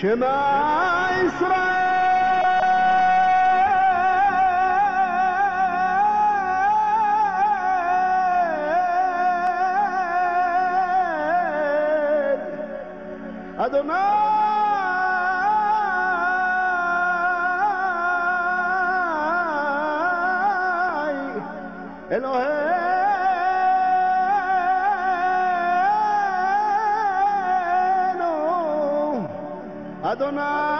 شما إسرائيل أدوناي إلهينا أدوناي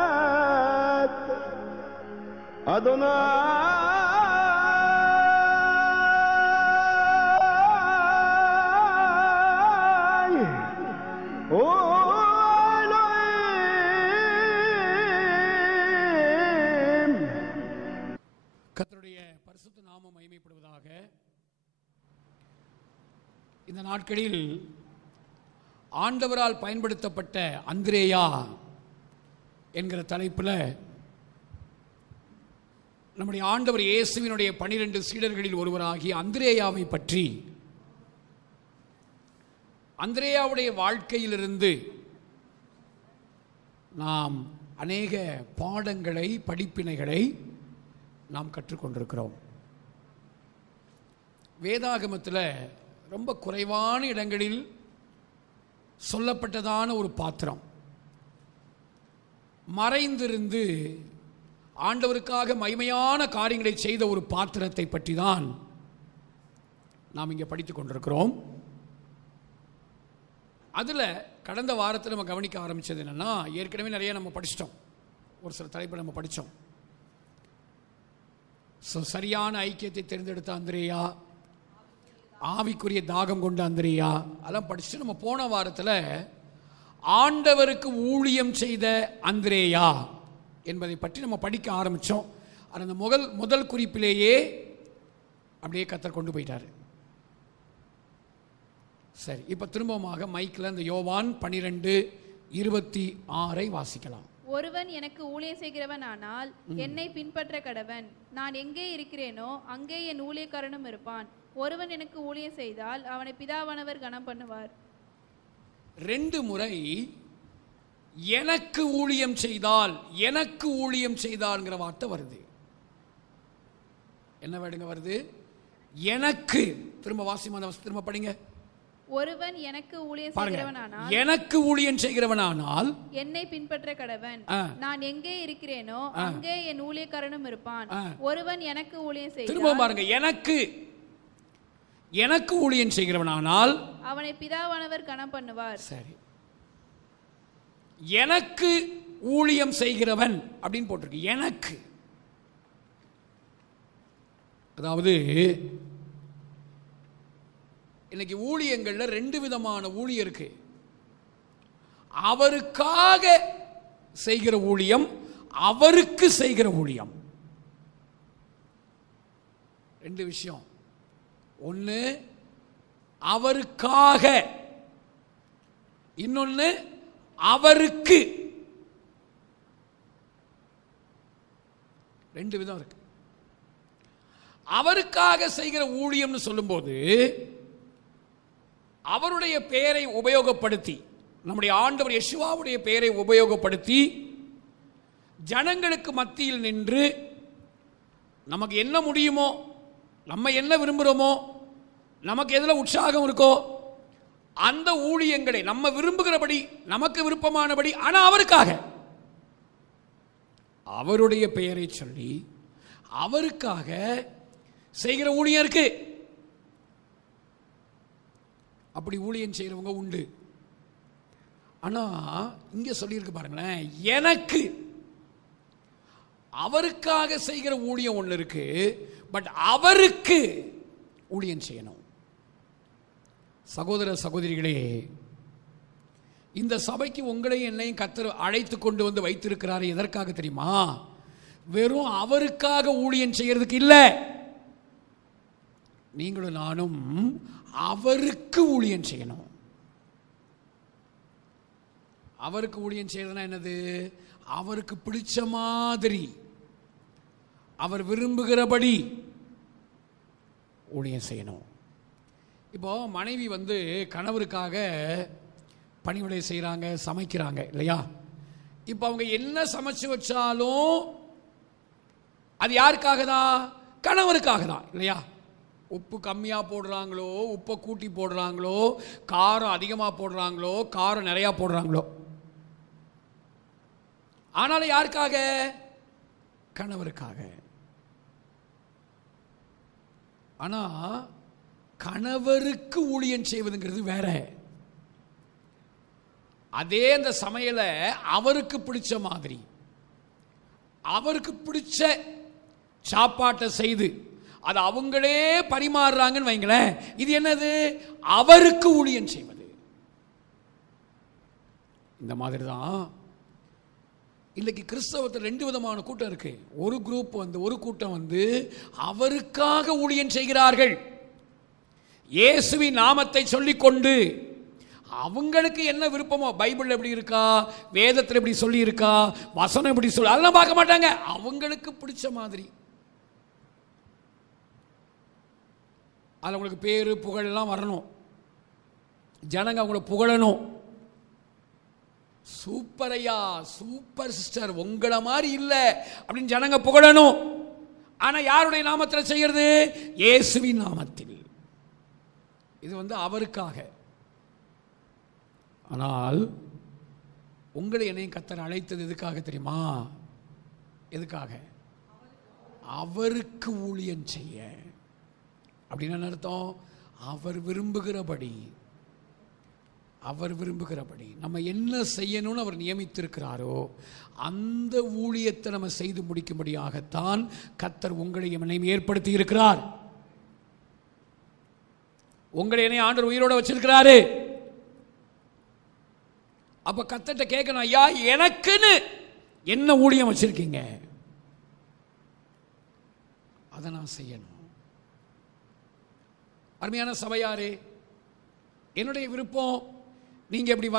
حاد أدوناي கர்த்தருடைய பரிசுத்த நாமம் மகிமைப்படுவதாக. இந்த நாட்களில் ஆண்டவரால் பயன்படுத்தப்பட்ட அந்திரேயா என்கிற தலைப்பில் நம்முடைய ஆண்டவர் இயேசுவினுடைய 12 சீடர்களில் ஒருவராகிய அந்திரேயாவை பற்றி, அந்திரேயாவுடைய வாழ்க்கையிலிருந்து நாம் அநேக பாடங்களை, படிப்பினைகளை நாம் கற்றுக்கொண்டிருக்கிறோம். வேதாகமத்தில் ரொம்ப குறைவான இடங்களில் சொல்லப்பட்டதான ஒரு பாத்திரம், மறைந்திருந்து ஆண்டவருக்காக மகிமையான காரியங்களை செய்த ஒரு பாத்திரத்தை பற்றி தான் நாம் இங்கே படித்துக் கொண்டிருக்கிறோம். அதில் கடந்த வாரத்தில் நம்ம கவனிக்க ஆரம்பித்தது என்னென்னா, ஏற்கனவே நிறைய நம்ம படிச்சிட்டோம், ஒரு சில தலைப்பை நம்ம படித்தோம். சரியான ஐக்கியத்தை தேர்ந்தெடுத்த அந்திரேயா, ஆவிக்குரிய தாகம் கொண்ட அந்திரேயா, அதெல்லாம் படிச்சுட்டு நம்ம போன வாரத்தில் ஆண்டவருக்கு ஊழியம் செய்த அந்திரேயா என்பதை பற்றி நம்ம படிக்க ஆரம்பித்தோம். அந்த முதல் குறிப்பிலேயே அப்படியே கர்த்தர் கொண்டு போயிட்டார். சரி, இப்போ திரும்பமாக மைக்கில் இந்த யோவான் 12:26 வாசிக்கலாம். ஒருவன் எனக்கு ஊழியம் செய்கிறவன் ஆனால் என்னை பின்பற்ற கடவன். நான் எங்கே இருக்கிறேனோ அங்கே என் ஊழியக்காரனும் இருப்பான். ஒருவன் எனக்கு ஊழியம் செய்தால் அவனை பிதாவானவர் கனம் பண்ணுவார். 2 முறை எனக்கு ஊழியம் செய்தால், எனக்கு ஊழியம் செய்தால்ங்கிற வார்த்தை வருது. என்ன வேடுங்க வருது? எனக்கு. திரும்ப வாசிமா, திரும்ப படிங்க. ஒருவன் எனக்கு ஊழியம் செய்கிறவனானால், எனக்கு ஊழியம் செய்கிறவனானால் என்னை பின்பற்ற கடவன். நான் எங்கே இருக்கிறேனோ அங்கே என் ஊழியக்காரனும் இருப்பான். ஒருவன் எனக்கு ஊழியம் செய்தால், திரும்ப பாருங்க, எனக்கு ஊழியம் செய்கிறவனானால் அவனை பிதாவானவர் கனம் பண்ணுவார். சரி, எனக்கு ஊழியம் செய்கிறவன் அப்படின்னு போட்டிருக்கு. எனக்கு, அதாவது இன்னைக்கு ஊழியங்கள்ல 2 விதமான ஊழியம் இருக்கு. அவருக்காக செய்கிற ஊழியம், அவருக்கு செய்கிற ஊழியம். 2 விஷயம். ஒன்று அவருக்காக, இன்னொன்று அவருக்கு. 2 விதம் இருக்கு. அவருக்காக செய்கிற ஊழியம்னு சொல்லும்போது அவருடைய பெயரை உபயோகப்படுத்தி, நம்முடைய ஆண்டவர் யெஷுவாவுடைய பெயரை உபயோகப்படுத்தி ஜனங்களுக்கு மத்தியில் நின்று நமக்கு என்ன முடியுமோ, நம்ம என்ன விரும்புகிறோமோ, நமக்கு எதில் உற்சாகம் இருக்கோ அந்த ஊழியங்களை நம்ம விரும்புகிறபடி, நமக்கு விருப்பமானபடி, ஆனால் அவருக்காக, அவருடைய பெயரை சொல்லி அவருக்காக செய்கிற ஊழியம் இருக்கு. அப்படி ஊழியம் செய்கிறவங்க உண்டு. ஆனால் இங்கே சொல்லியிருக்கு பாருங்களேன், எனக்கு அவருக்காக செய்கிற ஊழியம் ஒன்று இருக்கு, பட் அவருக்கு ஊழியம் செய்யணும். சகோதர சகோதரிகளே, இந்த சபைக்கு உங்களையும் என்னையும் கர்த்தர் அழைத்து கொண்டு வந்து வைத்திருக்கிறார். எதற்காக தெரியுமா? வெறும் அவருக்காக ஊழியம் செய்யறதுக்கு இல்லை. நீங்களும் நானும் அவருக்கு ஊழியம் செய்யணும். அவருக்கு ஊழியம் செய்யறதுனா என்னது? அவருக்கு பிடிச்ச மாதிரி, அவர் விரும்புகிறபடி ஊழியம் செய்யணும். இப்போ மனைவி கணவருக்காக பணிவிடை செய்கிறாங்க, சமைக்கிறாங்க இல்லையா? இப்போ அவங்க என்ன சமைச்சு வச்சாலும் அது யாருக்காக தான்? கணவருக்காக தான் இல்லையா? உப்பு கம்மியாக போடுறாங்களோ, உப்பை கூட்டி போடுறாங்களோ, காரம் அதிகமாக போடுறாங்களோ, காரம் நிறையா போடுறாங்களோ, ஆனாலும் யாருக்காக? கணவருக்காக. ஆனா கணவருக்கு ஊழியம் செய்வதுங்கிறது வேற. அதே அந்த சமையலை அவருக்கு பிடிச்ச மாதிரி, அவருக்கு பிடிச்ச சாப்பாட்டை செய்து அது அவங்களே பரிமாறுறாங்கன்னு வைங்களேன், இது என்னது? அவருக்கு ஊழியம் செய்வது. இந்த மாதிரி தான் இன்னைக்கு கிறிஸ்தவத்தில் 2 விதமான கூட்டம் இருக்கு. ஒரு குரூப் ஒரு கூட்டம் அவருக்காக ஊழியம் செய்கிறார்கள். இயேசுவின் நாமத்தை சொல்லிக்கொண்டு அவங்களுக்கு என்ன விருப்பமோ, பைபிள் எப்படி இருக்கா, வேதத்தில் எப்படி சொல்லி இருக்கா, வசனம் எப்படி சொல்லி, அதெல்லாம் பார்க்க மாட்டாங்க. அவங்களுக்கு பிடிச்ச மாதிரி அதில் உங்களுக்கு பேரு புகழெல்லாம் வரணும், ஜனங்க அவங்கள புகழணும். சூப்பர் ஐயா, சூப்பர் சிஸ்டர், உங்களை மாதிரி இல்லை அப்படின்னு ஜனங்க புகழணும். ஆனால் யாருடைய நாமத்தில் செய்கிறது? இயேசுவின் நாமத்தில். இது அவருக்காக. ஆனால் உங்களை என்னையும் கர்த்தர் அழைத்தது எதுக்காக தெரியுமா? எதுக்காக? அவருக்கு ஊழியம் செய்ய. அப்படின்னு அர்த்தம், அவர் விரும்புகிறபடி, அவர் விரும்புகிறபடி நம்ம என்ன செய்யணும்னு அவர் நியமித்திருக்கிறாரோ அந்த ஊழியத்தை நம்ம செய்து முடிக்கும்படியாகத்தான் கர்த்தர் உங்களையும் என்னையும் ஏற்படுத்தி இருக்கிறார். உங்களை என்னையும் ஆண்டவர் உயிரோட வச்சிருக்கிறாரு. அப்ப கர்த்தர்ட்ட கேட்கணும், ஐயா எனக்குன்னு என்ன ஊழியம் வச்சிருக்கீங்க, அதை நான் செய்யணும். அருமையான சபையாரே, என்னுடைய விருப்பம் நீங்க இப்படி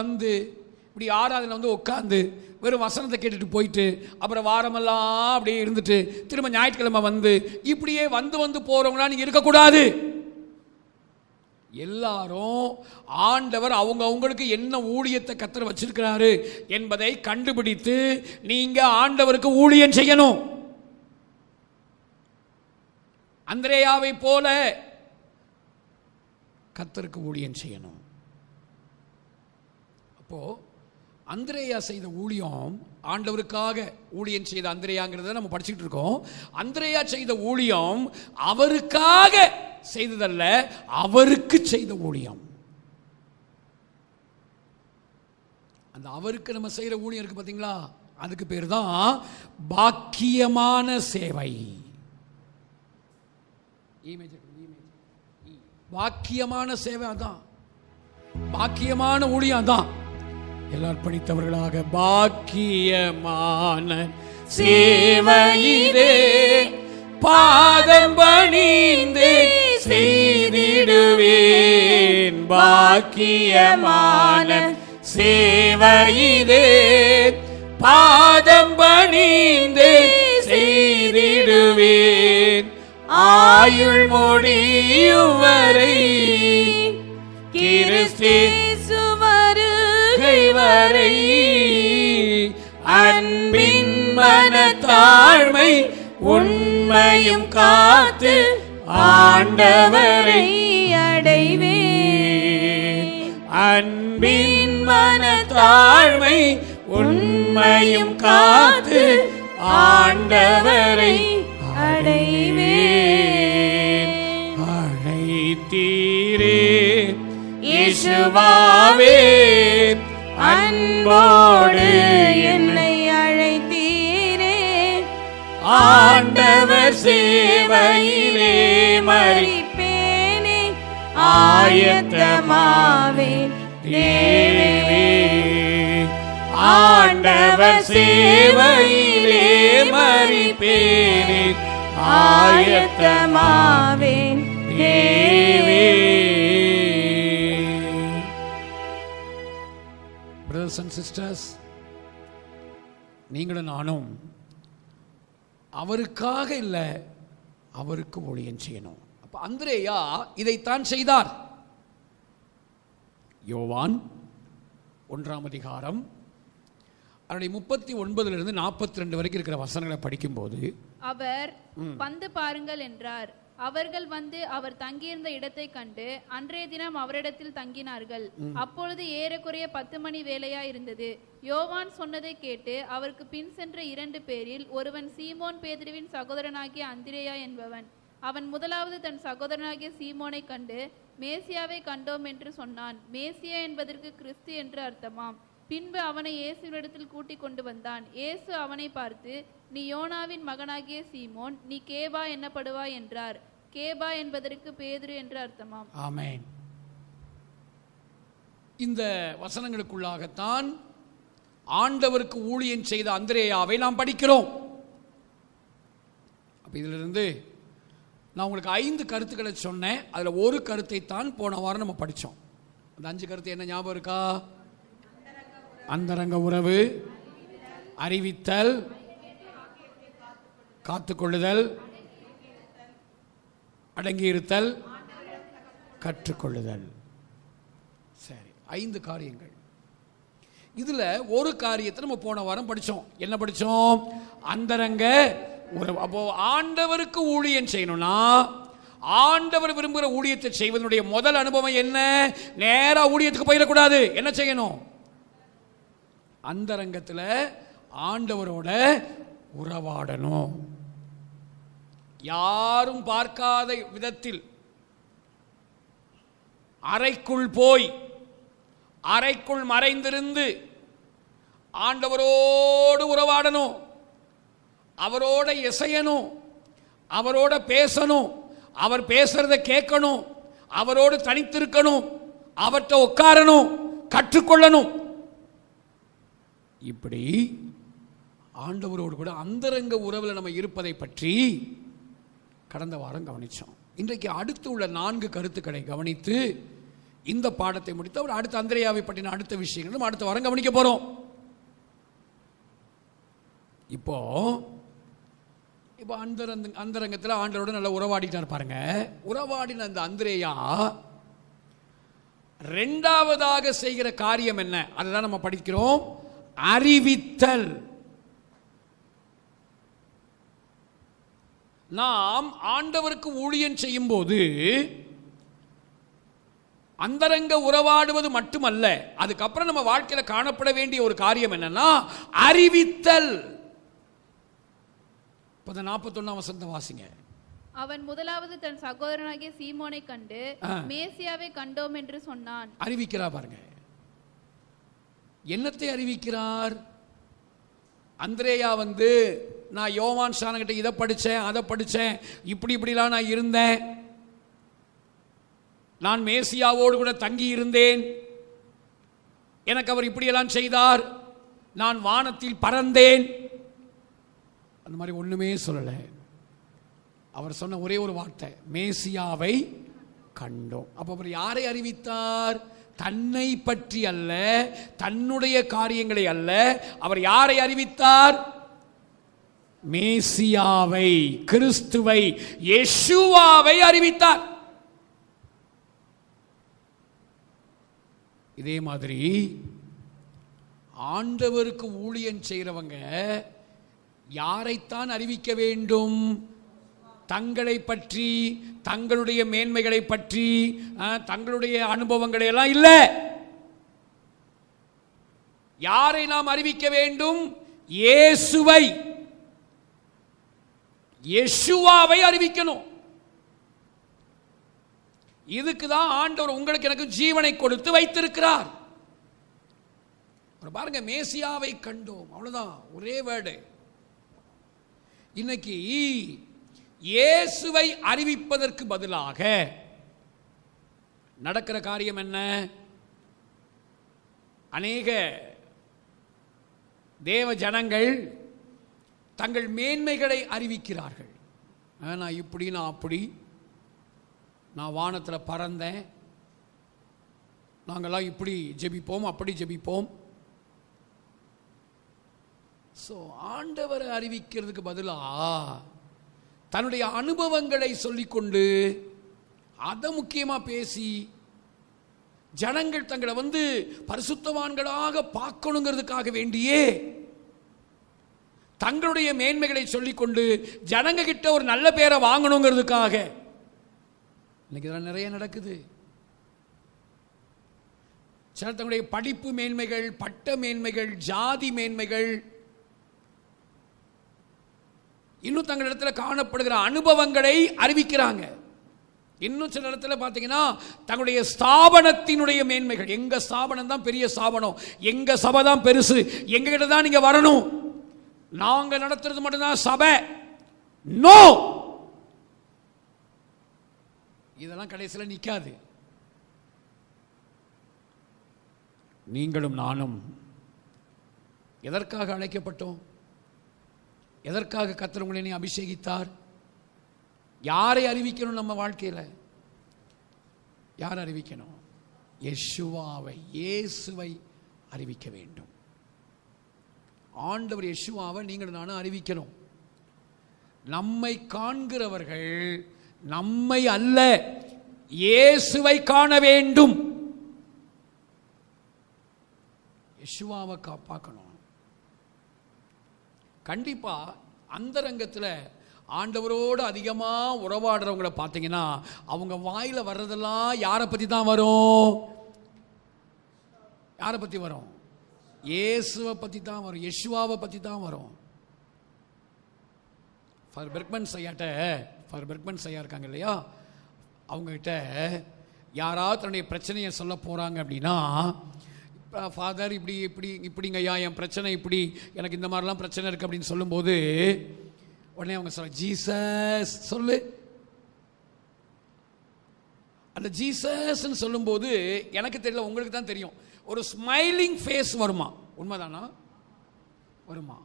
இப்படி ஆராதனை உட்கார்ந்து வெறும் வசனத்தை கேட்டுட்டு போயிட்டு அப்புறம் வாரமெல்லாம் அப்படியே இருந்துட்டு திரும்ப ஞாயிற்றுக்கிழமை இப்படியே வந்து போறவங்களா நீங்க இருக்கக்கூடாது. எல்லாரும் ஆண்டவர் அவங்களுக்கு என்ன ஊழியத்தை கர்த்தர் வச்சிருக்கிறாரு என்பதை கண்டுபிடித்து நீங்க ஆண்டவருக்கு ஊழியம் செய்யணும். அந்திரேயாவை போல கர்த்தருக்கு ஊழியம் செய்யணும். அப்போ அந்திரேயா செய்த ஊழியம், ஆண்டவருக்காக ஊழியம் செய்த அந்திரேயாங்கிறத நம்ம படிச்சுட்டு இருக்கோம். அந்திரேயா செய்த ஊழியம் அவருக்காக செய்ததல்ல, அவருக்கு செய்த ஊழியம். அந்த அவருக்கு நம்ம செய்யற ஊழியம் இருக்கு பாத்தீங்களா, அதுக்கு பேர் தான் பாக்கியமான சேவை. பாக்கியமான சேவை அதான், பாக்கியமான ஊழியம் அதான். எல்லாரும் படித்தவர்களாக, பாக்கியமான சேவையிலே பாதம் பணிந்து செய்திடுவேன். பாக்கியமான சேவையிலே பாதம் பணிந்து செய்திடுவேன். ஆயுள் முடியும் வரை கிறிஸ்து வருகை வரை அன்பின் மனத்தாழ்மை உண்மையும் காத்து ஆண்டவரை அடைவேன். அன்பின் மனத்தாழ்மை உண்மையும் காத்து ஆண்டவரை அடைவேன். அழைத்தீரே இயேசுவாவே, அன்போடு என்னை அழைத்தீரே. ஆண்டவர் சேவையிலே மரிப்பேனே, ஆயத்தமாவேன் தேவே. ஆண்டவர் சேவையிலே மரிப்பேனே, ஆயத்தமாவேன் தேவே. பிரதர்ஸ் அண்ட் சிஸ்டர்ஸ், நீங்களும் நானும் அவருக்காக இல்லை, அவருக்கு ஊழியம் செய்யணும். அப்ப அந்திரேயா இதைத்தான் செய்தார். யோவான் 1ஆம் அதிகாரம் அதனுடைய 39 42 வரைக்கும் இருக்கிற வசனங்களை படிக்கும்போது, அவர் வந்து பாருங்கள் என்றார். அவர்கள் வந்து அவர் தங்கியிருந்த இடத்தை கண்டு அன்றைய தினம் அவரிடத்தில் தங்கினார்கள். அப்பொழுது ஏறக்குறைய 10 மணி வேளையா இருந்தது. யோவான் சொன்னதை கேட்டு அவருக்கு பின் சென்ற 2 பேரில் ஒருவன் சீமோன் பேதுருவின் சகோதரனாகிய அந்திரேயா என்பவன். அவன் முதலாவது தன் சகோதரனாகிய சீமோனை கண்டு மேசியாவை கண்டோம் என்று சொன்னான். மேசியா என்பதற்கு கிறிஸ்து என்று அர்த்தமாம். பின்பு அவனை இயேசுவிடத்தில் கூட்டிக் கொண்டு வந்தான். இயேசு அவனை பார்த்து, நீ யோனாவின் மகனாகிய சீமோன், நீ கேபா என்னப்படுவாய் என்றார். கேபா என்பதற்கு பேதுரு என்று அர்த்தமாம். ஆமென். இந்த வசனங்களுக்குள்ளாகத்தான் ஆண்டவருக்கு ஊழியம் செய்த அந்திரேயாவை நாம் படிக்கிறோம். அப்ப இதிலிருந்து நான் உங்களுக்கு 5 கருத்துக்களை சொன்னேன். அதுல ஒரு கருத்தை தான் போன வாரம் நம்ம படிச்சோம். அந்த 5 கருத்து என்ன ஞாபகம் இருக்கா? அந்தரங்க உறவு, அறிவித்தல், காத்துக்கொள்ளுதல், அடங்கியிருத்தல், கற்றுக்கொள்ளுதல். சரி, 5 காரியங்கள். இதுல ஒரு காரியத்தை நம்ம போன வாரம் படிச்சோம். என்ன படிச்சோம்? அந்தரங்க உறவு. அப்போ ஆண்டவருக்கு ஊழியம் செய்யணும்னா, ஆண்டவர் விரும்புகிற ஊழியத்தை செய்வதனுடைய முதல் அனுபவம் என்ன? நேரா ஊழியத்துக்கு போயிடக்கூடாது. என்ன செய்யணும்? அந்தரங்கத்தில் ஆண்டவரோட உறவாடணும். யாரும் பார்க்காத விதத்தில் அறைக்குள் போய் அறைக்குள் மறைந்திருந்து ஆண்டவரோடு உறவாடணும். அவரோட இசையணும், அவரோட பேசணும், அவர் பேசுறத கேட்கணும், அவரோடு தனித்திருக்கணும், அவர்கிட்ட உட்காரணும், கற்றுக்கொள்ளணும். இப்படி ஆண்டவரோடு கூட அந்தரங்க உறவில் நம்ம இருப்பதை பற்றி கடந்த வாரம் கவனிச்சோம். இன்றைக்கு அடுத்து உள்ள 4 கருத்துக்களை கவனித்து இந்த பாடத்தை முடித்து அவர் அடுத்த அந்திரேயாவை பற்றின அடுத்த விஷயங்களும் அடுத்த வாரம் கவனிக்க போறோம். இப்போ அந்தரங்கத்தில் ஆண்டவரோட நல்லா உறவாடிட்டார் பாருங்க. உறவாடின அந்த அந்திரேயா 2வதாக செய்கிற காரியம் என்ன? அதுதான் நம்ம படிக்கிறோம். அறிவித்தல். நாம் ஆண்டவருக்கு ஊழியம் செய்யும் போது அந்தரங்க உறவாடுவது மட்டுமல்ல, அதுக்கப்புறம் நம்ம வாழ்க்கையில காணப்பட வேண்டிய ஒரு காரியம் என்னன்னா அறிவித்தல். 41ஆம் வசனத்தை வாசிங்க. அவன் முதலாவது தன் சகோதரனாகிய சீமோனை கண்டு மேசியாவை கண்டோம் என்று சொன்னான். அறிவிக்கிறா பாருங்க. என்னத்தை அறிவிக்கிறார்? அந்திரேயா வந்து நான் யோவான் ஸ்நானகிட்ட இதை படித்தேன், அதை படித்தேன், இப்படிலாம் நான் இருந்தேன், நான் மேசியாவோடு கூட தங்கி இருந்தேன், எனக்கு அவர் இப்படியெல்லாம் செய்தார், நான் வானத்தில் பறந்தேன், அந்த மாதிரி ஒண்ணுமே சொல்லலை. அவர் சொன்ன ஒரே ஒரு வார்த்தை, மேசியாவை கண்டோம். அப்ப அவர் யாரை அறிவித்தார்? தன்னை பற்றி அல்ல, தன்னுடைய காரியங்களை அல்ல. அவர் யாரை அறிவித்தார்? மேசியாவை, கிறிஸ்துவை, யேசுவாவை அறிவித்தார். இதே மாதிரி ஆண்டவருக்கு ஊழியம் செய்கிறவங்க யாரைத்தான் அறிவிக்க வேண்டும்? தங்களை பற்றி, தங்களுடைய மேன்மைகளை பற்றி, தங்களுடைய அனுபவங்களை எல்லாம் இல்ல. யாரை நாம் அறிவிக்க வேண்டும்? இயேசுவை, யேசுவாவை அறிவிக்கணும். இதுக்கு தான் ஆண்டவர் உங்களுக்கு எனக்கு ஜீவனை கொடுத்து வைத்திருக்கிறார். பாருங்க, மேசியாவை கண்டோம், அவ்வளவுதான், ஒரே வேர்டு. இன்னைக்கு இயேசுவை அறிவிப்பதற்கு பதிலாக நடக்கிற காரியம் என்ன? அநேக தேவ ஜனங்கள் தங்கள் மேன்மைகளை அறிவிக்கிறார்கள். நான் இப்படி, நான் அப்படி, நான் வானத்தில் பறந்தேன், நாங்கள்லாம் இப்படி ஜெபிப்போம், அப்படி ஜெபிப்போம். ஸோ ஆண்டவரை அறிவிக்கிறதுக்கு பதிலாக தன்னுடைய அனுபவங்களை சொல்லிக்கொண்டு அதை முக்கியமாக பேசி ஜனங்கள் தங்களை பரிசுத்தவான்களாக பார்க்கணுங்கிறதுக்காக வேண்டியே தங்களுடைய மேன்மைகளை சொல்லிக்கொண்டு ஜனங்க கிட்ட ஒரு நல்ல பேரை வாங்கணுங்கிறதுக்காக இன்னைக்கு இதெல்லாம் நிறைய நடக்குது. சில தங்களுடைய படிப்பு மேன்மைகள், பட்ட மேன்மைகள், ஜாதி மேன்மைகள், இன்னும் தங்கள் இடத்துல காணப்படுகிற அனுபவங்களை அறிவிக்கிறாங்க. இன்னும் சில இடத்துல பார்த்தீங்கன்னா தங்களுடைய ஸ்தாபனத்தினுடைய மேன்மைகள், எங்க ஸ்தாபனம் தான் பெரிய ஸ்தாபனம், எங்க சபை தான் பெருசு, எங்க கிட்ட தான் நீங்க வரணும், நாங்க நடத்துறது மட்டும்தான் சபை. நோ, இதெல்லாம் கடைசியில் நிற்காது. நீங்களும் நானும் எதற்காக அழைக்கப்பட்டோம்? எதற்காக கர்த்தர் உங்களை அபிஷேகித்தார்? யாரை அறிவிக்கணும்? நம்ம வாழ்க்கையில் யார் அறிவிக்கணும்? யெஷுவாவை, இயேசுவை அறிவிக்க வேண்டும். ஆண்டவர் யெஷுவாவை நீங்கள் நானும் அறிவிக்கணும். நம்மை காண்கிறவர்கள் நம்மை அல்ல, இயேசுவை காண வேண்டும். யெஷுவாவை பார்க்கணும். கண்டிப்பா அந்தரங்கத்தில் ஆண்டவரோடு அதிகமாக உறவாடுறவங்களை பார்த்தீங்கன்னா அவங்க வாயில வர்றதெல்லாம் யாரை பற்றி தான் வரும்? யாரை பற்றி வரும்? இயேசுவை பற்றி தான் வரும், யெஷுவாவை பற்றி தான் வரும். ஃபாதர் பெர்க்மன் ஐயா இருக்காங்க இல்லையா, அவங்ககிட்ட யாராவது தன்னுடைய பிரச்சனையை சொல்ல போகிறாங்க அப்படின்னா, ஃபாதர் இப்படிங்க ஐயா என் பிரச்சனை இப்படி, எனக்கு இந்த மாதிரிலாம் பிரச்சனை இருக்குது அப்படின்னு சொல்லும்போது உடனே அவங்க சொல்ல, ஜீசஸ் சொல்லு. அந்த ஜீசஸ்ன்னு சொல்லும்போது எனக்கு தெரியல, உங்களுக்கு தான் தெரியும், ஒரு ஸ்மைலிங் ஃபேஸ் வருமா? உண்மைதானா? வருமா?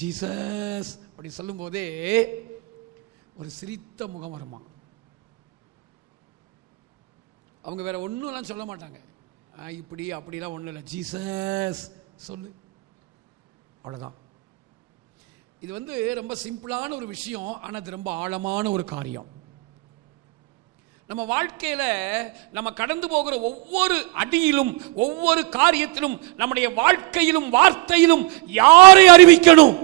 ஜீசஸ் அப்படி சொல்லும்போதே ஒரு சிரித்த முகம் வருமா? அவங்க வேற ஒன்றும் சொல்ல மாட்டாங்க, இப்படி அப்படிலாம் ஒன்றும் இல்லை, ஜீசஸ் சொல்லு, அவ்வளோதான். இது ரொம்ப சிம்பிளான ஒரு விஷயம், ஆனால் அது ரொம்ப ஆழமான ஒரு காரியம். நம்ம வாழ்க்கையில் நம்ம கடந்து போகிற ஒவ்வொரு அடியிலும், ஒவ்வொரு காரியத்திலும், நம்முடைய வாழ்க்கையிலும் வார்த்தையிலும் யாரை அறிவிக்கணும்?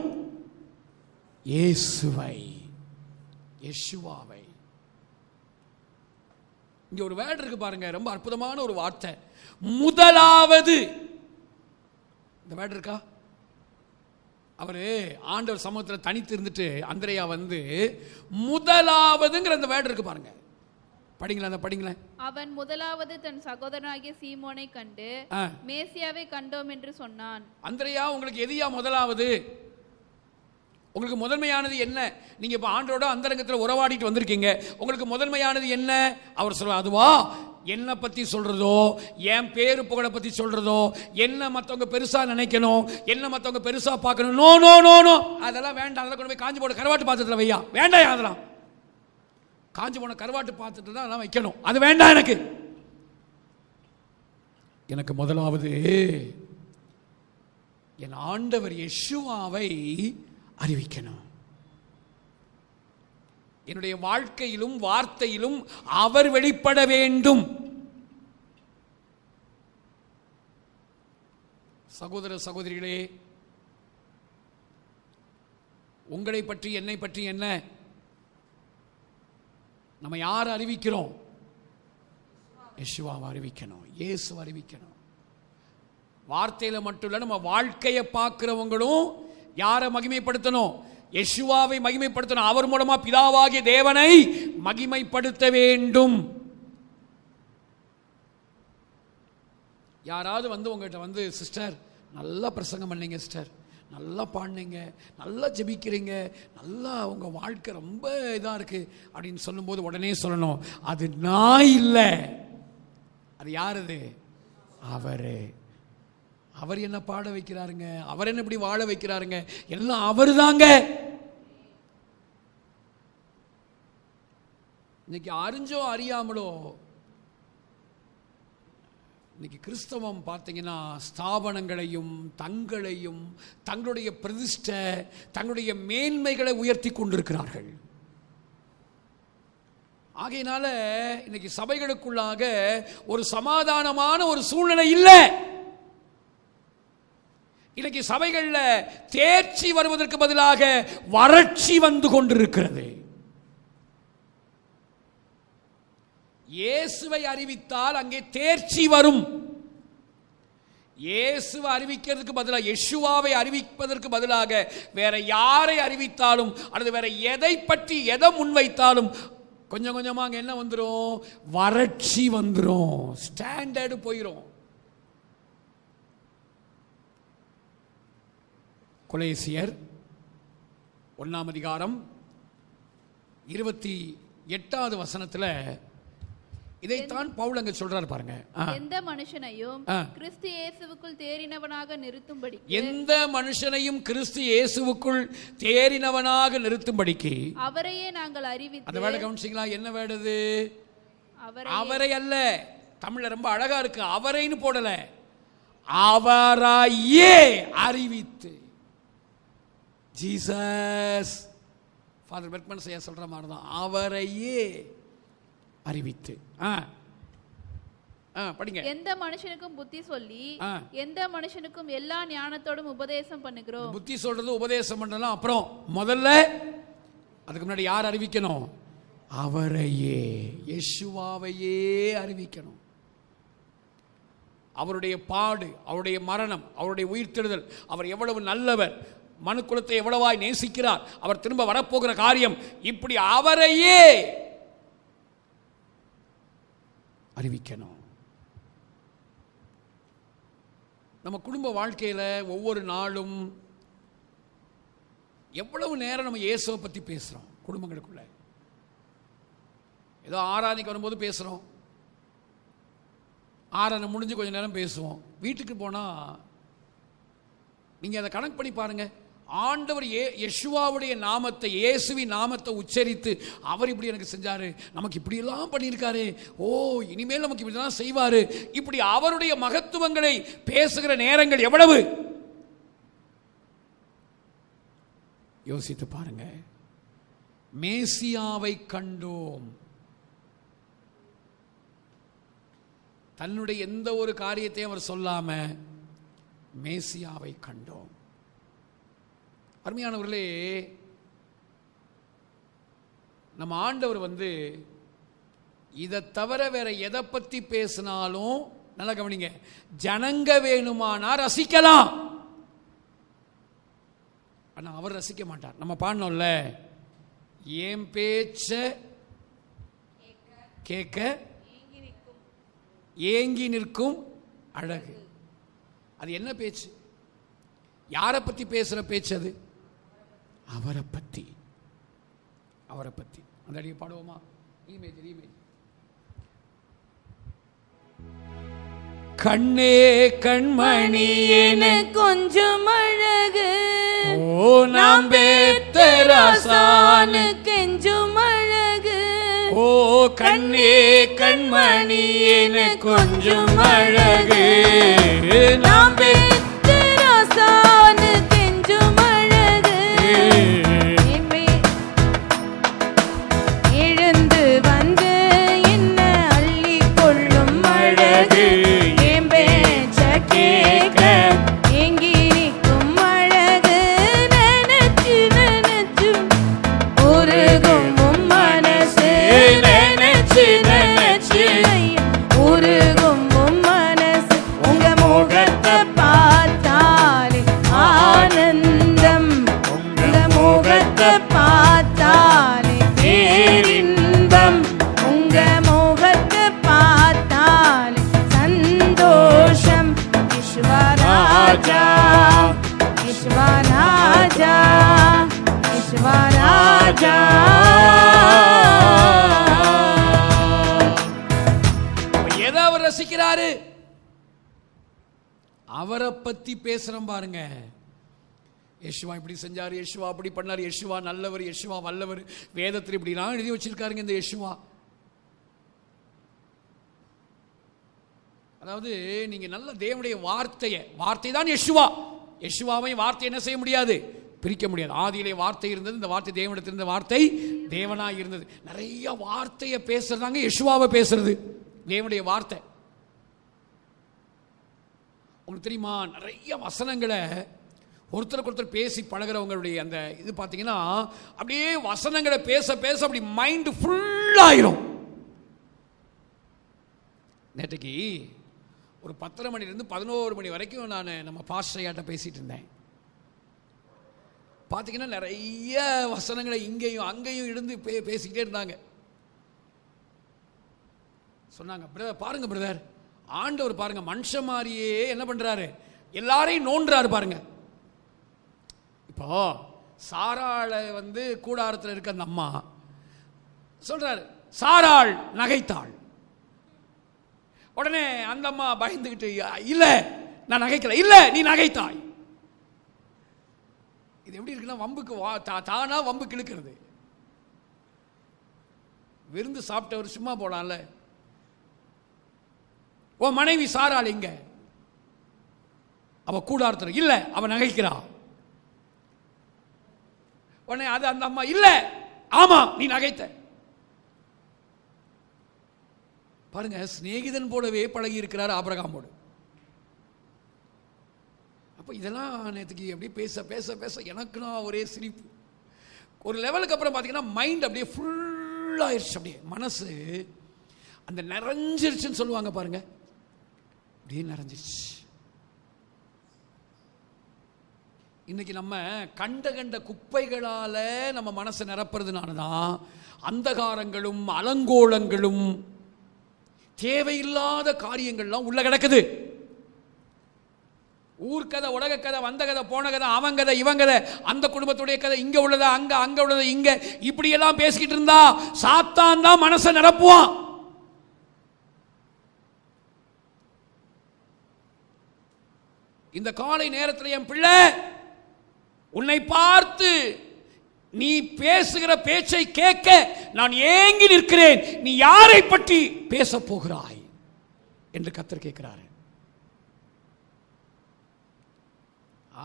இயேசுவை, யெஷுவாவை. இங்க ஒரு வேர்ட் இருக்கு பாருங்க, ரொம்ப அற்புதமான ஒரு வார்த்தை, முதலாவது. இந்த வேர்ட் இருக்கா? அவரு ஆண்டவர் சமூகத்தில் தனித்து இருந்துட்டு அந்திரேயா முதலாவதுங்கிற அந்த வேர்ட் இருக்கு பாருங்க, படிங்களேன். அவன் முதலாவது தன் சகோதரனாகிய சீமோனை கண்டு மேசியாவை கண்டோம் என்று சொன்னான். அந்திரேயா, உங்களுக்கு எதியா முதலாவது? உங்களுக்கு முதன்மையானது என்ன? நீங்க இப்ப ஆண்டோட அந்தரங்கத்தில் உறவாடிட்டு வந்திருக்கீங்க, உங்களுக்கு முதன்மையானது என்ன? அவர் சொல்ற, அதுவா என்ன பத்தி சொல்றதோ, என் பேரு புகழை பத்தி சொல்றதோ, என்ன மத்தவங்க பெருசா நினைக்கணும், என்ன மத்தவங்க பெருசா பார்க்கணும், நோ நோ நோ நோ, அதெல்லாம் வேண்டாம். அதெல்லாம் கொண்டு போய் காஞ்சி போட கருவாட்டு பாத்திரத்தில் வையா, வேண்டாம். அதெல்லாம் காஞ்சி போன கருவாட்டு பாத்திரத்தில் தான் அதெல்லாம் வைக்கணும், அது வேண்டாம். எனக்கு முதலாவது என் ஆண்டவர் யெஷுவாவை அறிவிக்கணும். என்னுடைய வாழ்க்கையிலும் வார்த்தையிலும் அவர் வெளிப்பட வேண்டும். சகோதர சகோதரிகளே, உங்களை பற்றி என்னை பற்றி என்ன? நம்ம யார் அறிவிக்கிறோம்? யெஷுவாவை அறிவிக்கணும், இயேசுவை அறிவிக்கணும். வார்த்தையில மட்டும் இல்ல, நம்ம வாழ்க்கையை பார்க்கிறவங்களும் யாரை மகிமைப்படுத்தணும்? யெஷுவாவை மகிமைப்படுத்தணும். அவர் மூலமா பிதாவாகிய தேவனை மகிமைப்படுத்த வேண்டும். யாராவது உங்ககிட்ட சிஸ்டர் நல்லா பிரசங்கம் பண்ணீங்க, சிஸ்டர் நல்லா பாடினீங்க, நல்லா ஜெபிக்கிறீங்க, நல்லா உங்க வாழ்க்கை ரொம்ப இதா இருக்கு அப்படின்னு சொல்லும்போது உடனே சொல்லணும், அது நான் இல்லை, அது யாரு? அவரு. அவர் என்ன பாட வைக்கிறாருங்க, அவர் என்ன இப்படி வாழ வைக்கிறாருங்க, எல்லாம் அவரு தாங்க. இன்னைக்கு அறிஞ்சோ அறியாமலோ இன்னைக்கு கிறிஸ்தவம் பார்த்தீங்கன்னா ஸ்தாபனங்களையும் தங்களையும் தங்களுடைய பிரதிஷ்டை தங்களுடைய மேன்மைகளை உயர்த்தி கொண்டிருக்கிறார்கள். ஆகையினால இன்னைக்கு சபைகளுக்குள்ளாக ஒரு சமாதானமான ஒரு சூழ்நிலை இல்லை. இன்னைக்கு சபைகள்ல தேர்ச்சி வருவதற்கு பதிலாக வறட்சி வந்து கொண்டிருக்கிறது. இயேசுவை அறிவித்தால் அங்கே தேர்ச்சி வரும். இயேசுவை அறிவிக்கிறதுக்கு பதிலாக, யெஷுவாவை அறிவிப்பதற்கு பதிலாக வேற யாரை அறிவித்தாலும் அல்லது வேற எதை பற்றி எதை முன்வைத்தாலும் கொஞ்சம் கொஞ்சமா அங்க என்ன வந்துடும்? வறட்சி வந்துடும், ஸ்டாண்டர்டு போயிடும். கொலேசியர் 1 அதிகாரம் 28வது வசனத்துல இதைத்தான் பவுல் அங்க சொல்றாரு பாருங்க. எந்த மனுஷனையும் கிறிஸ்து இயேசுவுக்குள் தேறினவனாக நிறுத்தும்படி, எந்த மனுஷனையும் கிறிஸ்து இயேசுவுக்குள் தேறினவனாக நிறுத்தும்படிக்கு அவரையே நாங்கள் அறிவித்து. அந்த வேர்டை கவனிச்சீங்களா? என்ன வேர்டு அது? அவரை அல்ல. தமிழ்ல ரொம்ப அழகா இருக்கு. அவரைன்னு போடல, அவரையே அறிவித்து. ஜீசஸ் ஃபாதர் பெர்க்மன் செய்ய சொல்ற மாதிரி தான், அவரையே அறிவித்து. படிங்க. எந்த மனுஷனுக்கும் புத்தி சொல்லி, எந்த மனுஷனுக்கும் எல்லா ஞானத்தோடும் உபதேசம் பண்ணுகிறோம். புத்தி சொல்றது உபதேசம் பண்ணலாம். அப்புறம் முதல்ல அதுக்கு முன்னாடி யார் அறிவிக்கணும்? அவரையே, யெஷுவாவையே அறிவிக்கணும். அவருடைய பாடு, அவருடைய மரணம், அவருடைய உயிர்த்தெழுதல், அவர் எவ்வளவு நல்லவர், மனுக்குலத்தை எவ்வளவாய் நேசிக்கிறார், அவர் திரும்ப வரப்போகிற காரியம், இப்படி அவரையே அறிவிக்கணும். நம்ம குடும்ப வாழ்க்கையில ஒவ்வொரு நாளும் எவ்வளவு நேரம் நம்ம இயேசுவை பத்தி பேசுறோம். குடும்பங்களுக்குள்ள ஏதோ ஆராதனைக்கு வரும்போது பேசுறோம், ஆராதனை முடிஞ்சு கொஞ்ச நேரம் பேசுவோம். வீட்டுக்கு போனா நீங்க அதை கணக்கு பண்ணி பாருங்க. ஆண்டவர் யெஷுவாவுடைய நாமத்தை, இயேசுவின் நாமத்தை உச்சரித்து, அவர் இப்படி எனக்கு செஞ்சாரு, நமக்கு இப்படி எல்லாம் பண்ணியிருக்காரு, ஓ இனிமேல் நமக்கு இப்படிதான் செய்வாரு, இப்படி அவருடைய மகத்துவங்களை பேசுகிற நேரங்கள் எவ்வளவு? யோசித்து பாருங்க. மேசியாவை கண்டோம். தன்னுடைய எந்த ஒரு காரியத்தையும் அவர் சொல்லாம மேசியாவை கண்டோம். அருமையானவர்களே, நம்ம ஆண்டவர் இதை தவிர வேற எதை பத்தி பேசினாலும் நல்லா கவனிங்க, ஜனங்க வேணுமானா ரசிக்கலாம், ஆனா அவர் ரசிக்க மாட்டார். நம்ம பாடணும்ல, ஏன் பேச்ச கேட்க ஏங்கி நிற்கும் அழகு. அது என்ன பேச்சு? யாரை பத்தி பேசுற பேச்சு? அது அவரை பத்தி. அவரை பத்தி அந்த அடியை பாடுவோமா? இமேஜ் கண்ணே கண்மணி என கொஞ்சம் அழகு, ஓ நாம் பேத்தராசானு கெஞ்சும் அழகு, ஓ கண்ணே கண்மணி என கொஞ்சம் அழகு, நாம் ரசிக்கிறாரு. அவரை பத்தி பேசுறோம் பாருங்க. யெஷுவா இப்படி செஞ்சாரு, யெஷுவா அப்படி பண்ணாரு, யெஷுவா நல்லவர், யெஷுவா வல்லவர், வேதத்தில் இப்படிலாம் எழுதி வச்சிருக்காருங்க இந்த யெஷுவா. அதாவது நீங்க நல்ல தேவனுடைய வார்த்தை தான் யெஷுவா. யெஷுவாவை வார்த்தை என்ன செய்ய முடியாது? பிரிக்க முடியாது. ஆதியிலே வார்த்தை இருந்தது, இந்த வார்த்தை தேவனிடத்தில் இருந்த வார்த்தை தேவனாய் இருந்தது. நிறைய வார்த்தையை பேசுறதாங்க யெஷுவாவை பேசுறது தேவனுடைய வார்த்தை. உங்களுக்கு தெரியுமா, நிறைய வசனங்களை ஒருத்தருக்கு ஒருத்தர் பேசி பழகிறவங்களுடைய அந்த இது பார்த்தீங்கன்னா அப்படியே வசனங்களை பேச பேச அப்படி மைண்டு ஃபுல்லாயிரும். நேற்றுக்கு ஒரு 10:30 மணிலேருந்து 11 மணி வரைக்கும் நான் நம்ம பாஸ்டர்யாட்ட பேசிட்டு இருந்தேன். பார்த்தீங்கன்னா நிறைய வசனங்களை இங்கேயும் அங்கேயும் இருந்து பேசிக்கிட்டே இருந்தாங்க. சொன்னாங்க, பிரதர் பாருங்க பிரதர், ஆண்டவர் பாருங்க மனுஷன் மாதிரியே என்ன பண்றாரு, எல்லாரையும் நோன்றாரு பாருங்க. இப்போ சாராள கூடாரத்தில் இருக்க அந்த அம்மா சொல்றாரு, சாராள் நகைத்தாள். உடனே அந்த அம்மா பயந்துகிட்டு, இல்ல நான் நகைக்கல, இல்ல நீ நகைத்தாய். இது எப்படி இருக்குன்னா வம்புக்கு தானா வம்புக்கு இழுக்கிறது. விருந்து சாப்பிட்டவர் சும்மா போலாம்ல. ஓ மனைவி சாராள் இங்க, அவ கூடாரத்தில் இல்ல அவ நகைக்கிறா. உடனே அது அந்த அம்மா, இல்ல ஆமா நீ நகைத்த. பாருங்க, சிநேகிதன் போலவே பழகி இருக்கிறார் ஆபிரகாமோடு. அப்ப இதெல்லாம் நேற்றுக்கு அப்படியே பேச பேச பேச எனக்குன்னா ஒரே சிரிப்பு. ஒரு லெவலுக்கு அப்புறம் பார்த்தீங்கன்னா மைண்ட் அப்படியே ஃபுல்லாயிருச்சு, அப்படியே மனசு அந்த நிறைஞ்சிருச்சுன்னு சொல்லுவாங்க பாருங்க, அப்படியே நிறைஞ்சிருச்சு. இன்னைக்கு நம்ம கண்ட குப்பைகளால நம்ம மனசை நிரப்புறதுனாலதான் அந்தகாரங்களும் அலங்கோலங்களும் தேவையில்லாத காரியங்கள்லாம் உள்ள கிடக்குது. ஊர்கதை, உலக கதை, வந்த கதை, போன கதை, அவன் கதை, இவன் கதை, அந்த குடும்பத்துடைய கதை, இங்க உள்ளதா அங்க, அங்க உள்ளதா இங்க, இப்படி எல்லாம் பேசிக்கிட்டு இருந்தா சாத்தான் தான் மனசை நிரப்புவான். இந்த காலை நேரத்தில் என் பிள்ளை உன்னை பார்த்து நீ பேசுகிற பேச்சை கேட்க நான் ஏங்கி நிற்கிறேன், நீ யாரை பற்றி பேச போகிறாய் என்று கர்த்தர் கேட்கிறார்.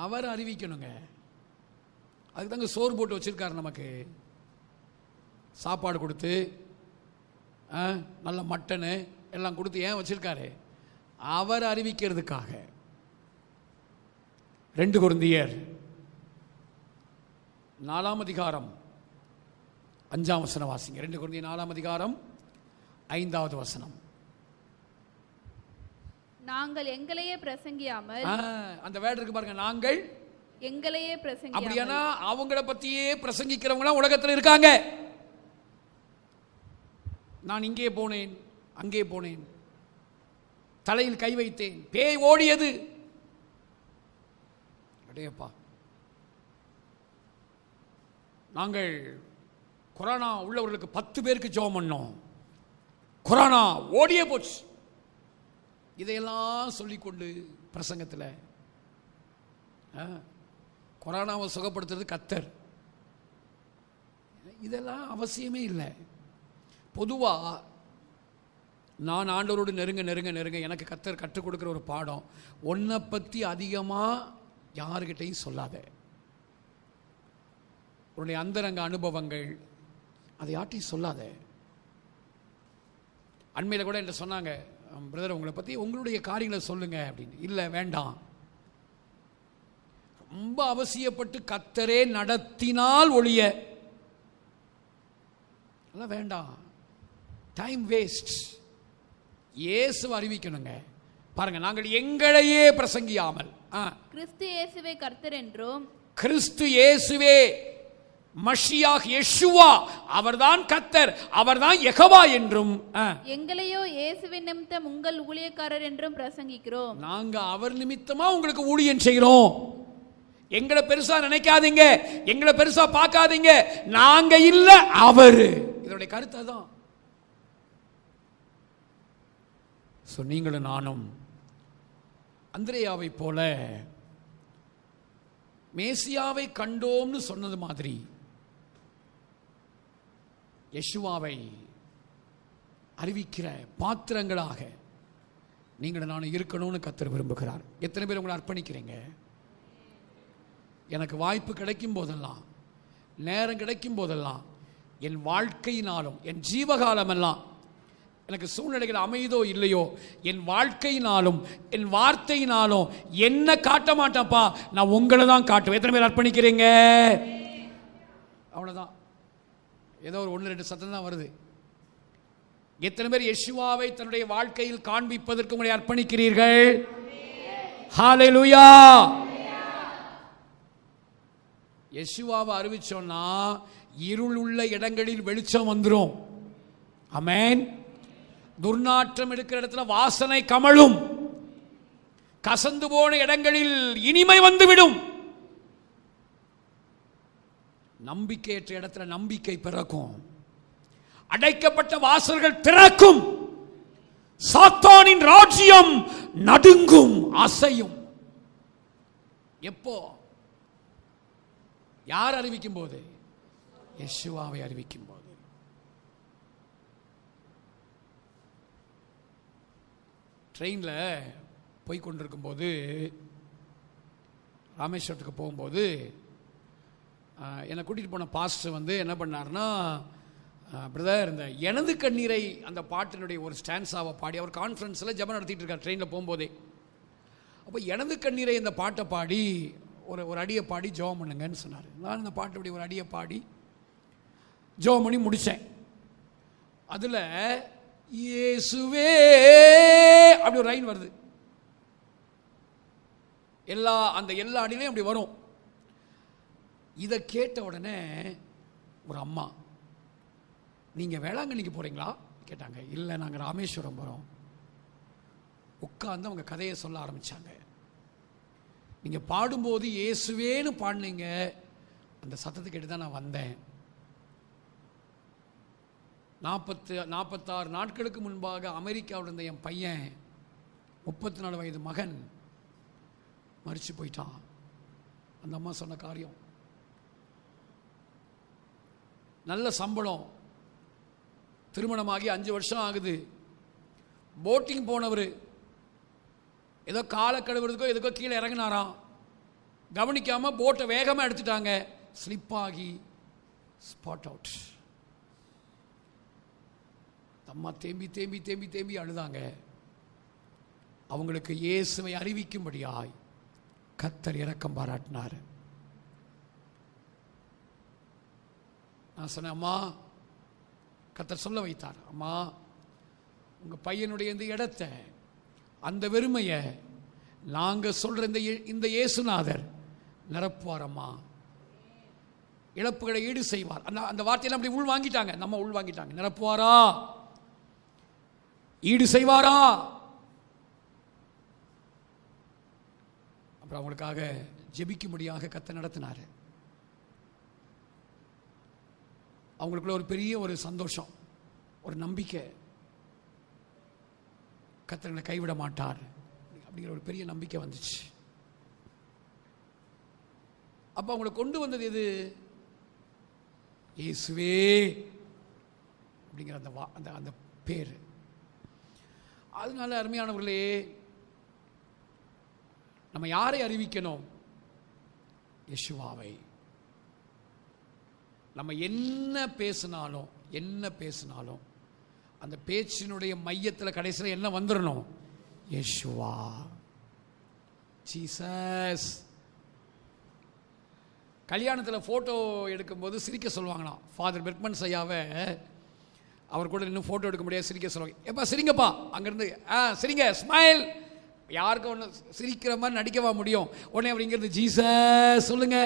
அவர் அறிவிக்கணுங்க. அதுதாங்க சோறு போட்டு வச்சிருக்காரு, நமக்கு சாப்பாடு கொடுத்து நல்ல மட்டனு எல்லாம் கொடுத்து ஏன் வச்சிருக்காரு? அவர் அறிவிக்கிறதுக்காக. 2 கொரிந்தியர் 4 அதிகாரம் 5 வசனம் வாசிங்க. 2 கொரிந்தியர் 4 அதிகாரம் 5 வசனம். நாங்கள் எங்களையே பிரசங்கியாமல், அந்த வேர்ட் இருக்கு பாருங்க, நாங்கள் எங்களையே பிரசங்கியாமல். அப்படியானா அவங்கள பத்தியே பிரசங்கிக்கிறவங்க உலகத்தில் இருக்காங்க. நான் இங்கே போனேன், அங்கே போனேன், தலையில் கை வைத்தேன், பேய் ஓடியது. அடேப்பா, நாங்கள் கொரோனா உள்ளவர்களுக்கு 10 பேருக்கு ஜெபம் பண்ணோம், கொரோனா ஓடியே போச்சு. இதையெல்லாம் சொல்லிக்கொண்டு பிரசங்கத்தில் கொரோனாவை சுகப்படுத்துறது கர்த்தர். இதெல்லாம் அவசியமே இல்லை. பொதுவாக நான் ஆண்டவரோடு நெருங்க நெருங்க நெருங்க எனக்கு கர்த்தர் கற்றுக் கொடுக்குற ஒரு பாடம், உன்னை பற்றி அதிகமாக யாருக்கிட்டையும் சொல்லாத. உன்னுடைய அந்தரங்க அனுபவங்கள் அதை யார்ட்டையும் சொல்லாத. அண்மையில் கூட என்ன சொன்னாங்க, பிரதர் உங்களை பற்றி உங்களுடைய காரியங்களை சொல்லுங்க அப்படின்னு. இல்லை வேண்டாம், ரொம்ப அவசியப்பட்டு கர்த்தரே நடத்தினால் ஒழிய அதெல்லாம் வேண்டாம், டைம் வேஸ்ட். இயேசுவை அறிவிக்கணுங்க. பாருங்க, நாங்கள் எங்களையே பிரசங்கியாமல், கிறிஸ்து இயேசுவே கர்த்தர் என்றும், கிறிஸ்து இயேசுவே மஷியாக் யெஷுவா அவர்தான் கர்த்தர், அவர்தான் யெகோவா என்றும், எங்களையோ இயேசுவின் நிமித்தம் உங்கள் ஊழியக்காரர் என்றும் பிரசங்கிக்கிறோம். நாங்க அவர் நிமித்தமா உங்களுக்கு ஊழியம் செய்கிறோம். எங்களை பெருசா நினைக்காதீங்க, எங்களை பெருசா பார்க்காதீங்க, நாங்க இல்ல அவரு. இதனுடைய கருத்து அதான். நீங்களும் நானும் அந்திரேயாவை போல மேசியாவை கண்டோம்னு சொன்னது மாதிரி யெஷுவாவை அறிவிக்கிற பாத்திரங்களாக நீங்களும் நானும் இருக்கணும்னு கர்த்தர் விரும்புகிறார். எத்தனை பேர் உங்களை அர்ப்பணிக்கிறீங்க? எனக்கு வாய்ப்பு கிடைக்கும் போதெல்லாம், நேரம் கிடைக்கும் போதெல்லாம், என் வாழ்க்கையினாலும் என் ஜீவகாலமெல்லாம் எனக்கு சூழ்நிலைகள் அமைதோ இல்லையோ, என் வாழ்க்கையினாலும் என் வார்த்தையினாலும் என்ன காட்ட மாட்டேன்ப்பா, நான் உங்களை தான் காட்டுவேன். எத்தனை பேர் அர்ப்பணிக்கிறீங்க? அவ்வளோதான். ஏதோ ஒரு 1-2 சத்தம் தான் வருது. எத்தனை பேர் யெஷுவாவை தன்னுடைய வாழ்க்கையில் காண்பிப்பதற்கு உங்களை அர்ப்பணிக்கிறீர்கள்? ஹல்லேலூயா. யெஷுவாவை அறிவிச்சோன்னா இருள் உள்ள இடங்களில் வெளிச்சம் வந்துடும். ஆமென். துர்நாற்றம் எடுக்கிற இடத்துல வாசனை கமழும். கசந்து போன இடங்களில் இனிமை வந்துவிடும். நம்பிக்கையற்ற இடத்துல நம்பிக்கை பிறக்கும். அடைக்கப்பட்ட வாசல்கள் திறக்கும். சாத்தானின் ராஜ்யம் நடுங்கும், அசையும். எப்போ? யார் அறிவிக்கும் போது? யெஷுவாவை அறிவிக்கும் போது. ட்ரெயினில் போய் கொண்டிருக்கும் போது, ராமேஸ்வரத்துக்கு போகும்போது என்னை கூட்டிகிட்டு போன பாஸ்டர் வந்து என்ன பண்ணார்னா, பிரதர் இந்த எனது கண்ணீரை அந்த பாட்டினுடைய ஒரு ஸ்டான்ஸாவை பாடி, அவர் கான்ஃபரன்ஸில் ஜெபம் நடத்திட்டு இருக்கார் ட்ரெயினில் போகும்போதே. அப்போ எனது கண்ணீரை இந்த பாட்டை பாடி ஒரு அடியை பாடி ஜெபம் பண்ணுங்கன்னு சொன்னார். நான் இந்த பாட்டுடைய ஒரு அடியை பாடி ஜெபம் பண்ணி முடித்தேன். அதில் இயேசுவே அப்படி ஒரு லைன் வருது. எல்லா அடியிலையும் அப்படி வரும். இதை கேட்ட உடனே ஒரு அம்மா, நீங்கள் வேளாங்கண்ணிக்கு போகிறீங்களா கேட்டாங்க. இல்லை, நாங்கள் ராமேஸ்வரம் போகிறோம். உட்கார்ந்து அவங்க கதையை சொல்ல ஆரம்பித்தாங்க. நீங்கள் பாடும்போது இயேசுவேன்னு பாடினீங்க, அந்த சத்தத்தை கேட்டு தான் நான் வந்தேன். 46 நாட்களுக்கு முன்பாக அமெரிக்காவில் இருந்த என் பையன் 34 வயது மகன் மரிச்சு போயிட்டான். அந்த அம்மா சொன்ன காரியம். நல்ல சம்பளம், திருமணமாகி 5 வருஷம் ஆகுது. போட்டிங் போனவர் ஏதோ காலை கழுவுறதுக்கோ எதுக்கோ கீழே இறங்கினாராம். கவனிக்காமல் போட்டை வேகமாக எடுத்துட்டாங்க. ஸ்லிப் ஆகி ஸ்பாட் அவுட். அம்மா தேம்பி தேம்பி தேம்பி தேம்பி அழுதாங்க. அவங்களுக்கு இயேசுவை அறிவிக்கும்படியாய் கர்த்தர் இரக்கம் பாராட்டினார். நான் சொன்னேன், அம்மா, கர்த்தர் சொல்ல வைத்தார், அம்மா உங்கள் பையனுடைய இந்த இடத்தை, அந்த வெறுமையை நாங்கள் சொல்கிற இந்த இயேசுநாதர் நிரப்புவார். அம்மா, இழப்புகளை ஈடு செய்வார். அந்த வார்த்தையெல்லாம் அப்படி உள் வாங்கிட்டாங்க. நம்ம உள் வாங்கிட்டாங்க. நிரப்புவாரா, ஈடு செய்வாரா. அப்புறம் அவங்களுக்காக ஜெபிக்கும்படியாக கர்த்தர் நடத்தினார். அவங்களுக்குள்ள ஒரு பெரிய ஒரு சந்தோஷம், ஒரு நம்பிக்கை. கர்த்தர் கைவிட மாட்டார் அப்படிங்கிற ஒரு பெரிய நம்பிக்கை வந்துச்சு. அப்போ அவங்களை கொண்டு வந்தது எது? இயேசுவே அப்படிங்கிற அந்த பேர். அதனால அருமையானவர்களே, நம்ம யாரை அறிவிக்கணும்? யெஷுவாவை. நம்ம என்ன பேசினாலும் அந்த பேச்சினுடைய மையத்தில் கடைசியில் என்ன வந்துடணும்? Yeshua, Jesus. கல்யாணத்தில் ஃபோட்டோ எடுக்கும்போது சிரிக்க சொல்லுவாங்களாம். ஃபாதர் பெர்க்மன்ஸ் ஐயாவை அவர் கூட இன்னும் ஃபோட்டோ எடுக்க முடியாது, சிரிக்க சொல்லுவாங்க. எப்பா சிரிங்கப்பா, அங்கேருந்து சிரிங்க, ஸ்மைல். யாருக்கும் ஒன்று சிரிக்கிற மாதிரி நடிக்கவா முடியும்? உடனே அப்படிங்கிறது ஜீசஸ் சொல்லுங்க,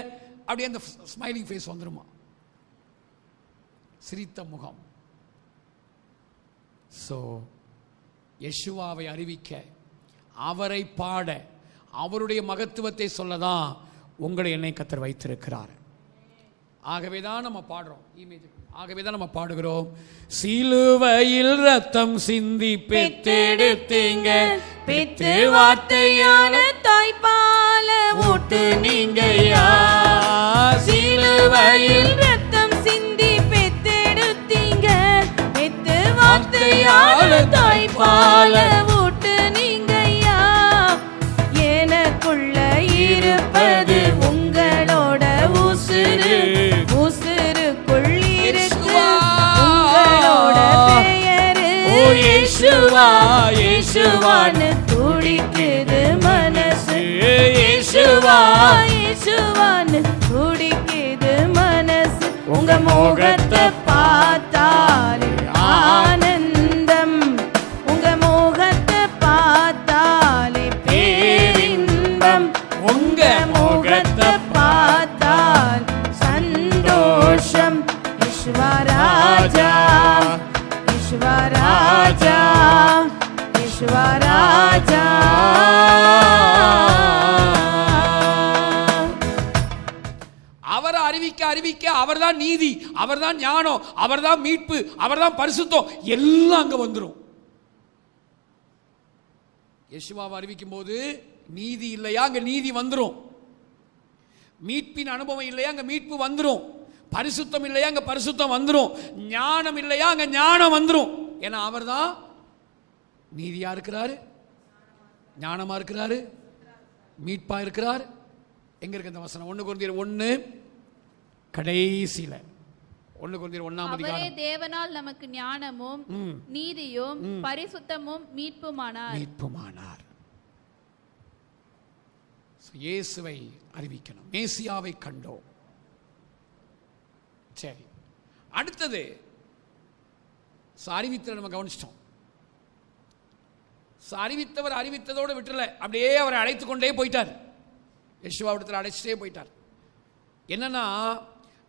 அப்படியே அந்த ஸ்மைலிங் ஃபேஸ் வந்துருமா, சிரித்த முகம். ஸோ யெஷுவாவை அறிவிக்க, அவரை பாட, அவருடைய மகத்துவத்தை சொல்லதான் உங்களை என்னை கர்த்தர் வைத்திருக்கிறார். ஆகவே தான் நம்ம பாடுறோம். ஆகவே தான் நம்ம பாடுகிறோம். சிலுவையில் ரத்தம் சிந்தி பெத்தெடுத்தீங்க, பெத்து வார்த்தையான தாய்ப்பால ஊட்டு நீங்கயா. சிலுவையில் ரத்தம் சிந்தி பெத்தெடுத்தீங்க, பெத்து வார்த்தையான தாய்ப்பால ஊட்டு நீங்கயா. எனக்குள்ள இருப்பது உங்களோட இயேசுவான்னு துடிக்குது மனசு. இயேசுவா இயேசுவான்னு துடிக்குது மனசு. உங்க முகத்தை பார்த்தாலே ஆனந்தம், உங்க முகத்தை பார்த்தாலே பேரின்பம், உங்க முகத்தை பார்த்தால் சந்தோஷம். ஈஸ்வராஜா ஈஸ்வராஜா ஈஸ்வராஜா. அவரை அறிவிக்க அறிவிக்க அவர்தான் நீதி, அவர்தான் ஞானம், அவர்தான் மீட்பு, அவர்தான் பரிசுத்தம், எல்லாம் அங்க வந்துடும். யேசுவாவை அறிவிக்கும் போது நீதி இல்லையா, அங்க நீதி வந்துடும். மீட்பின் அனுபவம் இல்லையா, அங்க மீட்பு வந்துடும். பரிசுத்தம் இல்லையா, அங்க பரிசுத்தம் வந்துடும். ஞானம் இல்லையா, அங்க ஞானம் வந்துடும். ஏன்னா அவர்தான் நீதியா இருக்கிறாரு, ஞானமா இருக்கிறாரு, மீட்பா இருக்கிறார். எங்க இருக்கு அந்த வசனம்? 1 கொரிந்தியர் 1 கடைசியில 1 கொரிந்தியர் 1ஆம் அதிகாரம். அவரே தேவனால் நமக்கு ஞானமும் நீதியும் பரிசுத்தமும் மீட்புமானார். இயேசுவை அறிவிக்கணும், மேசியாவை கண்டோம். சரி, அடுத்தது அறிவித்தலை நம்ம கவனிச்சிட்டோம். அறிவித்தவர் அறிவித்ததோடு விட்டுல, அப்படியே அவரை அழைத்து கொண்டே போயிட்டார். யேசுவாவிடத்தில் அழைச்சிட்டே போயிட்டார். என்னன்னா,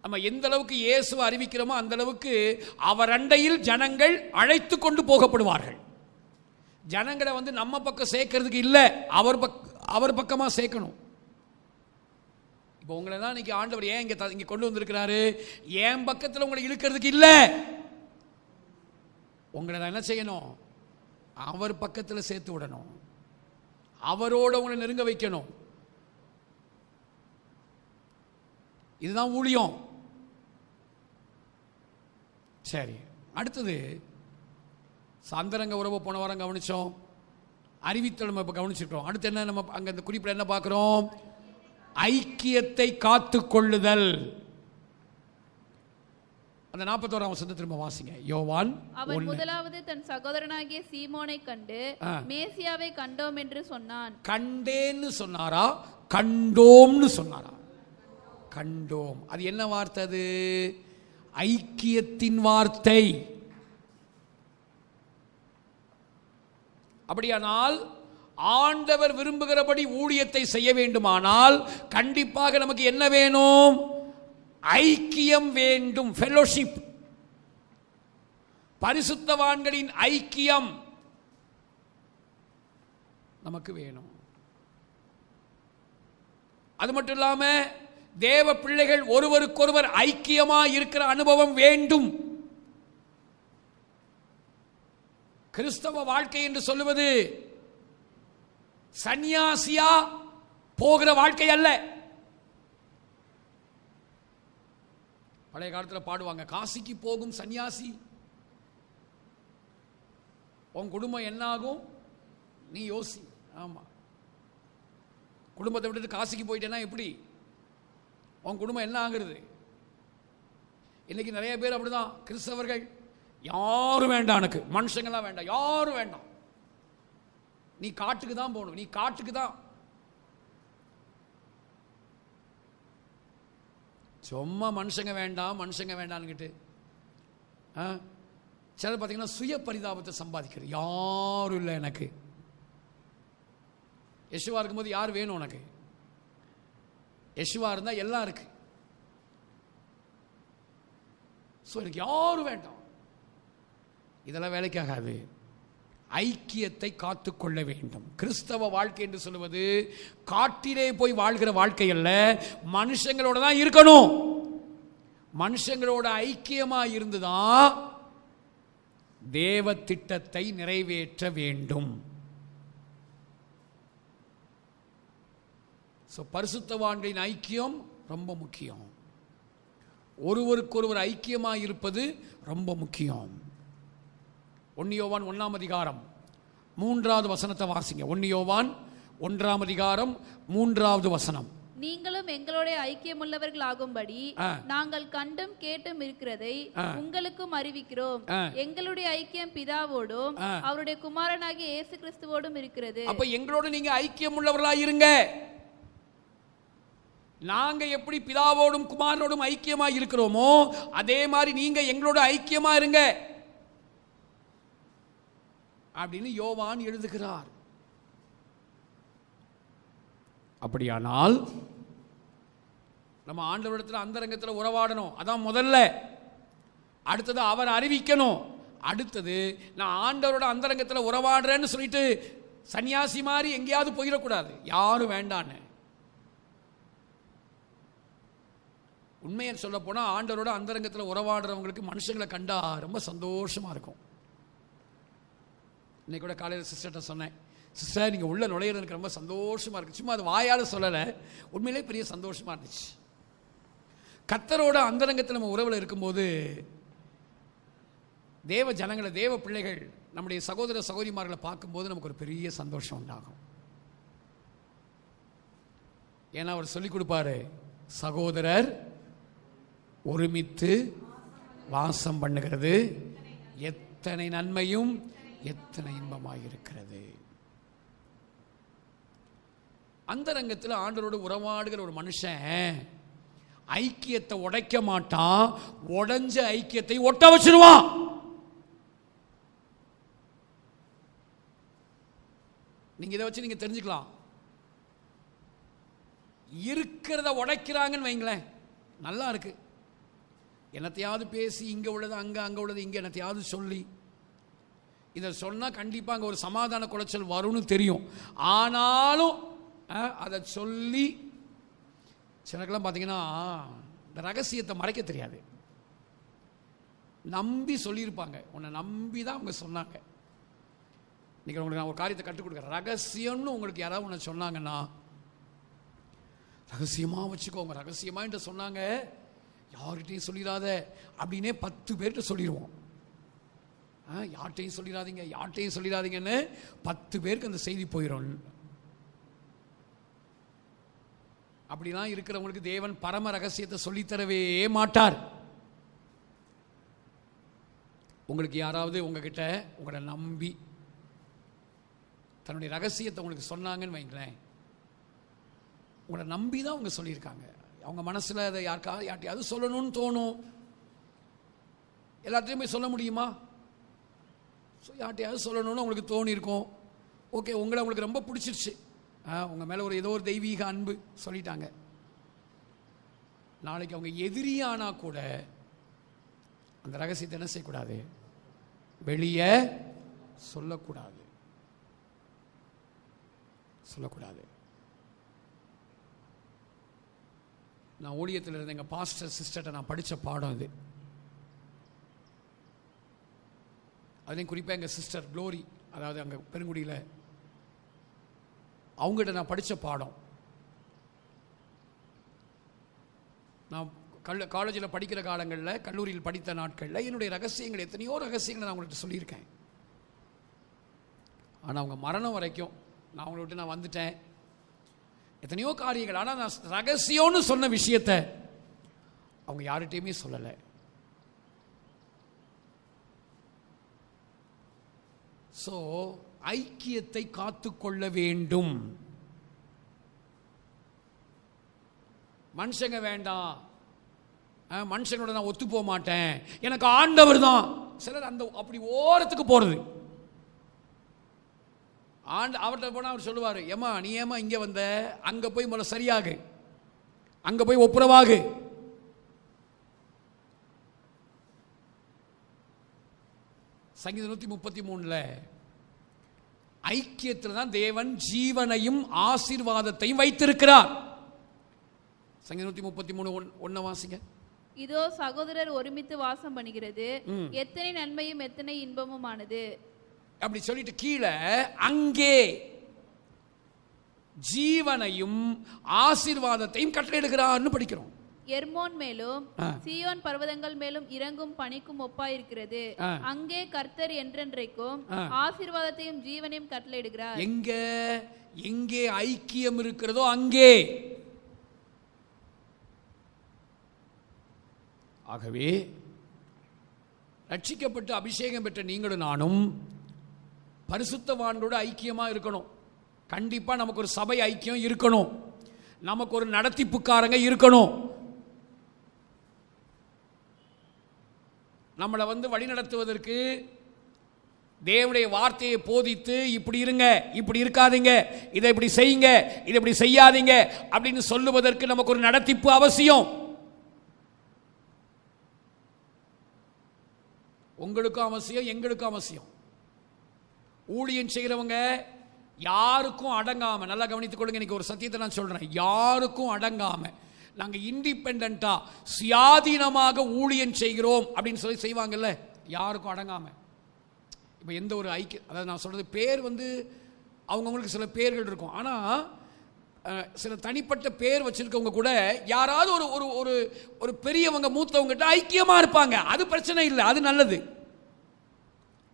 நம்ம எந்த அளவுக்கு இயேசுவை அறிவிக்கிறோமோ அந்த அளவுக்கு அவர் அண்டையில் ஜனங்கள் அழைத்து கொண்டு போகப்படுவார்கள். ஜனங்களை நம்ம பக்கம் சேர்க்கறதுக்கு இல்லை, அவர் பக்கமா சேர்க்கணும். இப்போ உங்களை தான் இன்னைக்கு ஆண்டவர் ஏன் இங்க கொண்டு வந்திருக்கிறாரு? என் பக்கத்தில் உங்களை இழுக்கிறதுக்கு இல்லை, உங்களை நான் என்ன செய்யணும்? அவர் பக்கத்தில் சேர்த்து விடணும், அவரோட உங்களை நெருங்க வைக்கணும். இதுதான் ஊழியம். சரி, அடுத்தது சந்தரங்க உறவு போன வாரம் கவனிச்சோம், அறிவித்தல் நம்ம இப்போ கவனிச்சிருக்கோம். அடுத்து என்ன நம்ம அங்க இந்த குறிப்பிட என்ன பார்க்கிறோம்? ஐக்கியத்தை காத்து கொள்ளுதல். அந்த 41ஆம் வசனத்தை திரும்ப வாசிங்க. யோவான் அவன் முதலாவது தன் சகோதரனாகிய சீமோனை கண்டு மேசியாவை கண்டோம் என்று சொன்னான். கண்டேன்னு சொன்னாரா, கண்டோம்னு சொன்னாரா? கண்டோம். அது என்ன வார்த்தை? அது ஐக்கியத்தின் வார்த்தை. அப்படியானால் ஆண்டவர் விரும்புகிறபடி ஊழியத்தை செய்ய வேண்டுமானால் கண்டிப்பாக நமக்கு என்ன வேணும்? ஐக்கியம் வேண்டும், ஃபெலோஷிப், பரிசுத்தவான்களின் ஐக்கியம் நமக்கு வேணும். அது மட்டும் இல்லாம தேவ பிள்ளைகள் ஒருவருக்கொருவர் ஐக்கியமா இருக்கிற அனுபவம் வேண்டும். கிறிஸ்தவ வாழ்க்கை என்று சொல்லுவது சன்னியாசியா போகிற வாழ்க்கை அல்ல. பழைய காலத்தில் பாடுவாங்க, காசிக்கு போகும் சன்னியாசி, உன் குடும்பம் என்ன ஆகும் நீ யோசி. ஆமா, குடும்பத்தை விட்டுட்டு காசிக்கு போயிட்டேன்னா எப்படி உன் குடும்பம் என்ன ஆகுறது? இன்னைக்கு நிறைய பேர் அப்படிதான். கிறிஸ்தவர்கள் யாரும் வேண்டாம், எனக்கு மனுஷங்கள்லாம் வேண்டாம், யாரும் வேண்டாம், நீ காட்டுக்கு தான் போகணும், நீ காட்டுக்கு தான். சும்மா மனுஷங்க வேண்டாம் மனுஷங்க வேண்டாம்னுக்கிட்டு சிலர் பார்த்தீங்கன்னா சுய பரிதாபத்தை சம்பாதிக்கிறது. யாரும் இல்லை எனக்கு. யேசுவா இருக்கும்போது யார் வேணும் உனக்கு? யேசுவா இருந்தால் எல்லாம் இருக்கு. ஸோ எனக்கு யாரும் வேண்டாம், இதெல்லாம் வேலைக்காகாது. ஐக்கியத்தை காத்துக்கொள்ள வேண்டும். கிறிஸ்தவ வாழ்க்கை என்று சொல்லுவது காட்டிலே போய் வாழ்கிற வாழ்க்கை அல்ல, மனுஷங்களோட தான் இருக்கணும். மனுஷங்களோட ஐக்கியமா இருந்துதான் தேவ திட்டத்தை நிறைவேற்ற வேண்டும். பரிசுத்தவான்களின் ஐக்கியம் ரொம்ப முக்கியம். ஒருவருக்கொருவர் ஐக்கியமாக இருப்பது ரொம்ப முக்கியம். 1 யோவான் 1ஆம் அதிகாரம் 3வது வசனத்தை வாசிங்க. 1 யோவான் 1ஆம் அதிகாரம் 3வது வசனம். நீங்களும் எங்களோட ஐக்கியமுள்ளவர்கள் ஆகும்படி நாங்கள் கண்டும் கேட்டும் இருக்கிறதை உங்களுக்கும் அறிவிக்கிறோம். எங்களுடைய ஐக்கியம் பிதாவோடும் அவருடைய குமாரனாகிய இயேசு கிறிஸ்துவோடும் இருக்கிறது. அப்ப எங்களோட நீங்க ஐக்கியம் உள்ளவர்களா இருங்க. நாங்க எப்படி பிதாவோடும் குமாரனோடும் ஐக்கியமா இருக்கிறோமோ அதே மாதிரி நீங்க எங்களோட ஐக்கியமா இருங்க அப்படின்னு யோவான் எழுதுகிறார். அப்படியானால் நம்ம ஆண்டவரிடத்தில் அந்தரங்கத்தில் உறவாடணும். அதான் முதல்ல. அடுத்தது அவர் அறிவிக்கணும். அடுத்தது நான் ஆண்டவரோட அந்தரங்கத்தில் உறவாடுறேன்னு சொல்லிட்டு சன்னியாசி மாதிரி எங்கேயாவது போயிடக்கூடாது. யாரும் வேண்டான்னு. உண்மையை சொல்ல போனா ஆண்டவரோட அந்தரங்கத்தில் உறவாடுறவங்களுக்கு மனுஷங்களை கண்டா ரொம்ப சந்தோஷமா இருக்கும். இன்னைக்கு கூட காலையில் சிஸ்டர்கிட்ட சொன்னேன், சிஸ்டர் நீங்கள் உள்ள நுழையிறது எனக்கு ரொம்ப சந்தோஷமாக இருக்குது. சும்மா அது வாயால் சொல்லலை, உண்மையிலே பெரிய சந்தோஷமாக இருந்துச்சு. கர்த்தரோட அந்தரங்கத்தில் நம்ம உறவில் இருக்கும்போது தேவ ஜனங்களை, தேவ பிள்ளைகள், நம்முடைய சகோதர சகோதரிமார்களை பார்க்கும்போது நமக்கு ஒரு பெரிய சந்தோஷம் உண்டாகும். ஏன்னா அவர் சொல்லிக் கொடுப்பாரு, சகோதரர் ஒருமித்து வாசம் பண்ணுகிறது எத்தனை நன்மையும் எத்தனை இன்பமாயிருக்கிறது. அந்தரங்கத்தில் ஆண்டவரோடு உறவாடுகிற ஒரு மனுஷன் ஐக்கியத்தை உடைக்க மாட்டான், உடைஞ்ச ஐக்கியத்தை ஒட்ட வச்சிருவான். நீங்க இதை வச்சு நீங்க தெரிஞ்சுக்கலாம். இருக்கிறத உடைக்கிறாங்கன்னு வைங்களேன், நல்லா இருக்கு. என்னத்தையாவது பேசி இங்க உள்ளது அங்க, அங்க உள்ளது இங்க, என்னத்தையாவது சொல்லி இதை சொன்னா கண்டிப்பா அங்க ஒரு சமாதான குலைச்சல் வரும்னு தெரியும். ஆனாலும் அதை சொல்லி சிலருக்கெல்லாம் பார்த்தீங்கன்னா இந்த ரகசியத்தை மறைக்க தெரியாது. நம்பி சொல்லியிருப்பாங்க, உன்னை நம்பி தான் அவங்க சொன்னாங்க. இன்னைக்கு உங்களுக்கு நான் ஒரு காரியத்தை கற்றுக் கொடுக்குறேன். ரகசியம்னு உங்களுக்கு யாராவது ஒன்று சொன்னாங்கன்னா ரகசியமா வச்சுக்கோங்க. ரகசியமா என்று சொன்னாங்க, யார்கிட்டையும் சொல்லிடாத அப்படின்னே 10 பேர்கிட்ட சொல்லிடுவோம். யார்கிட்டையும் சொல்லிடாதீங்க, யார்கிட்டையும் சொல்லிடாதீங்கன்னு 10 பேருக்கு அந்த செய்தி போயிடும். அப்படிலாம் இருக்கிறவங்களுக்கு தேவன் பரம ரகசியத்தை சொல்லித்தரவே மாட்டார். உங்களுக்கு யாராவது உங்ககிட்ட உங்களை நம்பி தன்னுடைய ரகசியத்தை உங்களுக்கு சொன்னாங்கன்னு வைங்களேன், உங்களை நம்பி தான் அவங்க சொல்லியிருக்காங்க. அவங்க மனசில் அதை யார்கிட்டையாவது சொல்லணும்னு தோணும். எல்லாத்தையுமே சொல்ல முடியுமா? யார்கிட்டையாவது சொல்லணும்னு உங்களுக்கு தோணி இருக்கும். ஓகே, உங்களை உங்களுக்கு ரொம்ப பிடிச்சிருச்சு, உங்கள் மேலே ஏதோ ஒரு தெய்வீக அன்பு சொல்லிட்டாங்க. நாளைக்கு அவங்க எதிரியானா கூட அந்த ரகசியத்தை என்ன செய்யக்கூடாது, வெளியே சொல்லக்கூடாது. நான் ஊழியத்தில் இருந்த எங்கள் பாஸ்டர் சிஸ்டர்கிட்ட நான் படித்த பாடம் இது. அதுலேயும் குறிப்பாக எங்கள் சிஸ்டர் க்ளோரி, அதாவது அங்கே பெருங்குடியில், அவங்ககிட்ட நான் படித்த பாடம். நான் காலேஜில் படிக்கிற காலங்களில், கல்லூரியில் படித்த நாட்களில் என்னுடைய ரகசியங்கள், எத்தனையோ ரகசியங்களை நான் அவங்கள்ட்ட சொல்லியிருக்கேன். ஆனால் அவங்க மரணம் வரைக்கும் நான் அவங்கள விட்டு நான் வந்துட்டேன், எத்தனையோ காரியங்கள். ஆனால் நான் ரகசியம்னு சொன்ன விஷயத்தை அவங்க யார்கிட்டையுமே சொல்லலை. ஸோ ஐக்கியத்தை காத்துக்கொள்ள வேண்டும். மனுஷங்க வேண்டாம், மனுஷங்களோட நான் ஒத்து போக மாட்டேன், எனக்கு ஆண்டவர் தான். சிலர் அந்த அப்படி ஓரத்துக்கு போறது. அவர்கிட்ட போனால் அவர் சொல்லுவார், ஏமா நீ ஏமா இங்கே வந்த, அங்கே போய் முதல்ல சரியாகு, அங்கே போய் ஒப்புரவாகு. சங்கீதம் 133 ஐக்கியத்தில் தான் தேவன் ஜீவனையும் ஆசீர்வாதத்தையும் வைத்திருக்கிறார். சங்கீதம் 133:1 வாசிங்க. இதோ சகோதரர் ஒருமித்து வாசம் பண்ணுகிறது, எத்தனை நன்மையும் எத்தனை இன்பமுமானது. அப்படி சொல்லிட்டு கீழே அங்கே ஜீவனையும் ஆசீர்வாதத்தையும் கட்டளையிடுகிறார்னு படிக்கிறோம். எர்மோன் மேலும் சீயோன் பர்வதங்கள் மேலும் இறங்கும் பனிக்கும் ஒப்பாயிருக்கிறது. அங்கே கர்த்தர் என்றென்றைக்கும் ஆசீர்வாதத்தையும் ஜீவனையும் கட்டளையிடுகிறார். எங்கே ஐக்கியம் இருக்கிறதோ அங்கே ஆகவே ரட்சிக்கப்பட்டு அபிஷேகம் பெற்ற நீங்களும் நானும் பரிசுத்தவான்களோட ஐக்கியமா இருக்கணும். கண்டிப்பா நமக்கு ஒரு சபை ஐக்கியம் இருக்கணும், நமக்கு ஒரு நடத்திப்புக்காரங்க இருக்கணும். நம்மளை வழிநடத்துவதற்கு தேவனுடைய வார்த்தையை போதித்து இப்படி இருங்க, இப்படி இருக்காதீங்க, இதை இப்படி செய்யுங்க, இதை இப்படி செய்யாதீங்க அப்படின்னு சொல்லுவதற்கு நமக்கு ஒரு நடத்திப்பு அவசியம். உங்களுக்கும் அவசியம், எங்களுக்கும் அவசியம். ஊழியம் செய்கிறவங்க யாருக்கும் அடங்காம, நல்லா கவனித்துக் கொள்ளுங்க, இன்னைக்கு ஒரு சத்தியத்தை நான் சொல்றேன், யாருக்கும் அடங்காம நாங்கள் இண்டிபெண்டா சுயாதீனமாக ஊழியம் செய்கிறோம் அப்படின்னு சொல்லி செய்வாங்கல்ல, யாருக்கும் அடங்காம. இப்போ எந்த ஒரு ஐக்கிய, அதாவது நான் சொல்றது பேர் அவங்கவுங்களுக்கு சில பேர்கள் இருக்கும், ஆனால் சில தனிப்பட்ட பேர் வச்சிருக்கவங்க கூட யாராவது ஒரு ஒரு ஒரு பெரியவங்க மூத்தவங்கிட்ட ஐக்கியமாக இருப்பாங்க, அது பிரச்சனை இல்லை, அது நல்லது.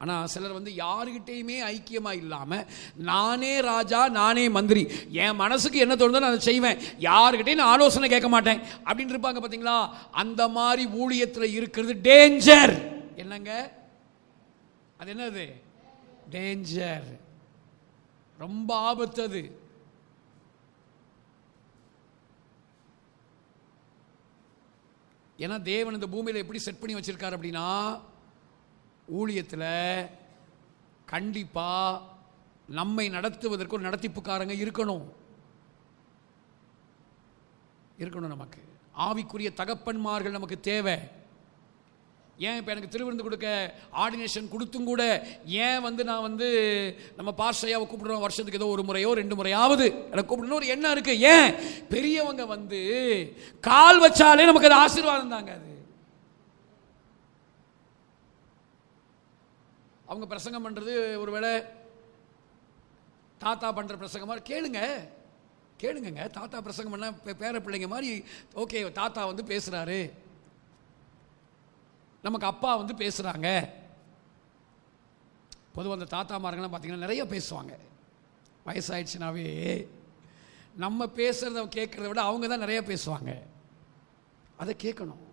ஆனால் சிலர் யாருகிட்டையுமே ஐக்கியமாக இல்லாமல் நானே ராஜா நானே மந்திரி, என் மனசுக்கு என்ன தோணுதோ நான் அதை செய்வேன், யாருக்கிட்டையும் நான் ஆலோசனை கேட்க மாட்டேன் அப்படின்னு இருப்பாங்க பார்த்தீங்களா. அந்த மாதிரி ஊழியத்தில் இருக்கிறது டேஞ்சர். என்னங்க அது? என்னது? டேஞ்சர், ரொம்ப ஆபத்து அது. ஏன்னா தேவன் இந்த பூமியில் எப்படி செட் பண்ணி வச்சிருக்காரு அப்படின்னா, ஊழியத்தில் கண்டிப்பா நம்மை நடத்துவதற்கு ஒரு நடத்திப்புக்காரங்க இருக்கணும். நமக்கு ஆவிக்குரிய தகப்பன்மார்கள் நமக்கு தேவை. ஏன் இப்போ எனக்கு திருவிருந்து கொடுக்க ஆர்டினேஷன் கொடுத்தும் கூட ஏன் நான் நம்ம பாஸ்டரையாவை கூப்பிடுறோம், வருஷத்துக்கு ஏதோ ஒரு முறையோ 2 முறையாவது எனக்கு கூப்பிடணும் ஒரு எண்ணம் இருக்கு. ஏன்? பெரியவங்க கால் வச்சாலே நமக்கு அது ஆசீர்வாதம் தாங்க. அது அவங்க பிரசங்கம் பண்றது ஒருவேளை தாத்தா பண்ற பிரசங்கமா கேளுங்க. தாத்தா பிரசங்கம் பண்ண பேர பிள்ளைங்க மாதிரி ஓகே, தாத்தா பேசுறாரு, நமக்கு அப்பா பேசுறாங்க. பொதுவாக அந்த தாத்தாமார்கள்லாம் பார்த்தீங்கன்னா நிறைய பேசுவாங்க. வயசாயிடுச்சுனாவே நம்ம பேசுறத கேட்கறத விட அவங்க தான் நிறைய பேசுவாங்க. அதை கேட்கணும்.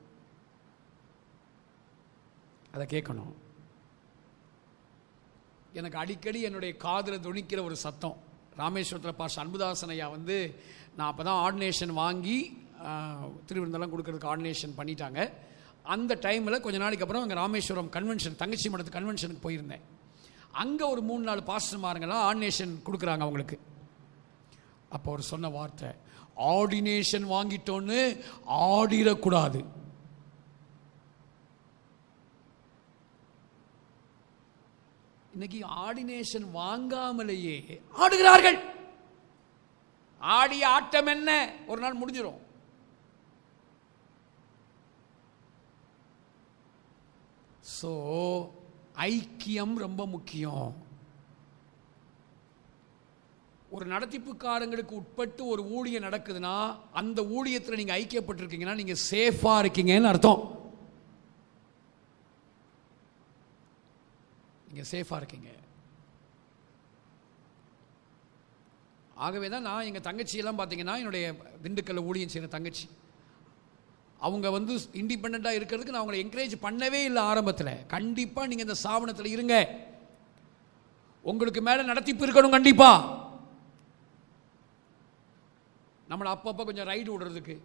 எனக்கு அடிக்கடி என்னுடைய காதில் துணிக்கிற ஒரு சத்தம், ராமேஸ்வரத்தில் பாஸ்டர் அன்புதாசன் ஐயா நான் அப்போ தான் ஆர்டினேஷன் வாங்கி திருவிருந்தெல்லாம் கொடுக்கறதுக்கு ஆர்டினேஷன் பண்ணிட்டாங்க. அந்த டைமில் கொஞ்ச நாளைக்கு அப்புறம் அங்கே ராமேஸ்வரம் கன்வென்ஷன், தங்கச்சி மடத்து கன்வென்ஷனுக்கு போயிருந்தேன். அங்கே ஒரு 3-4 பாஸ்டர்மாருங்கெல்லாம் ஆர்டினேஷன் கொடுக்குறாங்க அவங்களுக்கு. அப்போ அவர் சொன்ன வார்த்தை, ஆர்டினேஷன் வாங்கிட்டோன்னு ஆடிடக்கூடாது. இன்னைக்கு ஆர்டினேஷன் வாங்காமலேயே ஆடுகிறார்கள். ஆடிய ஆட்டம் என்ன, ஒரு நாள் முடிஞ்சிடும். சோ ஐக்கியம் ரொம்ப முக்கியம். ஒரு நடத்திப்புக்காரங்களுக்கு உட்பட்டு ஒரு ஊழியம் நடக்குதுன்னா அந்த ஊழியத்தில் நீங்க ஐக்கியப்பட்டிருக்கீங்கன்னா நீங்க சேஃபா இருக்கீங்கன்னு அர்த்தம். நீங்க சேஃபா இருக்கீங்க. ஆகவே தான் நான் எங்கள் தங்கச்சியெல்லாம் பார்த்தீங்கன்னா, என்னுடைய திண்டுக்கல்ல ஊழியம் செய்கிற தங்கச்சி, அவங்க இண்டிபெண்ட்டாக இருக்கிறதுக்கு நான் அவங்களை என்கரேஜ் பண்ணவே இல்லை ஆரம்பத்தில். கண்டிப்பாக நீங்கள் இந்த ஸ்தாபனத்தில் இருங்க, உங்களுக்கு மேலே நடத்திப்பு இருக்கணும். கண்டிப்பாக நம்மளை அப்பப்போ கொஞ்சம் ரைடு விடுறதுக்கு,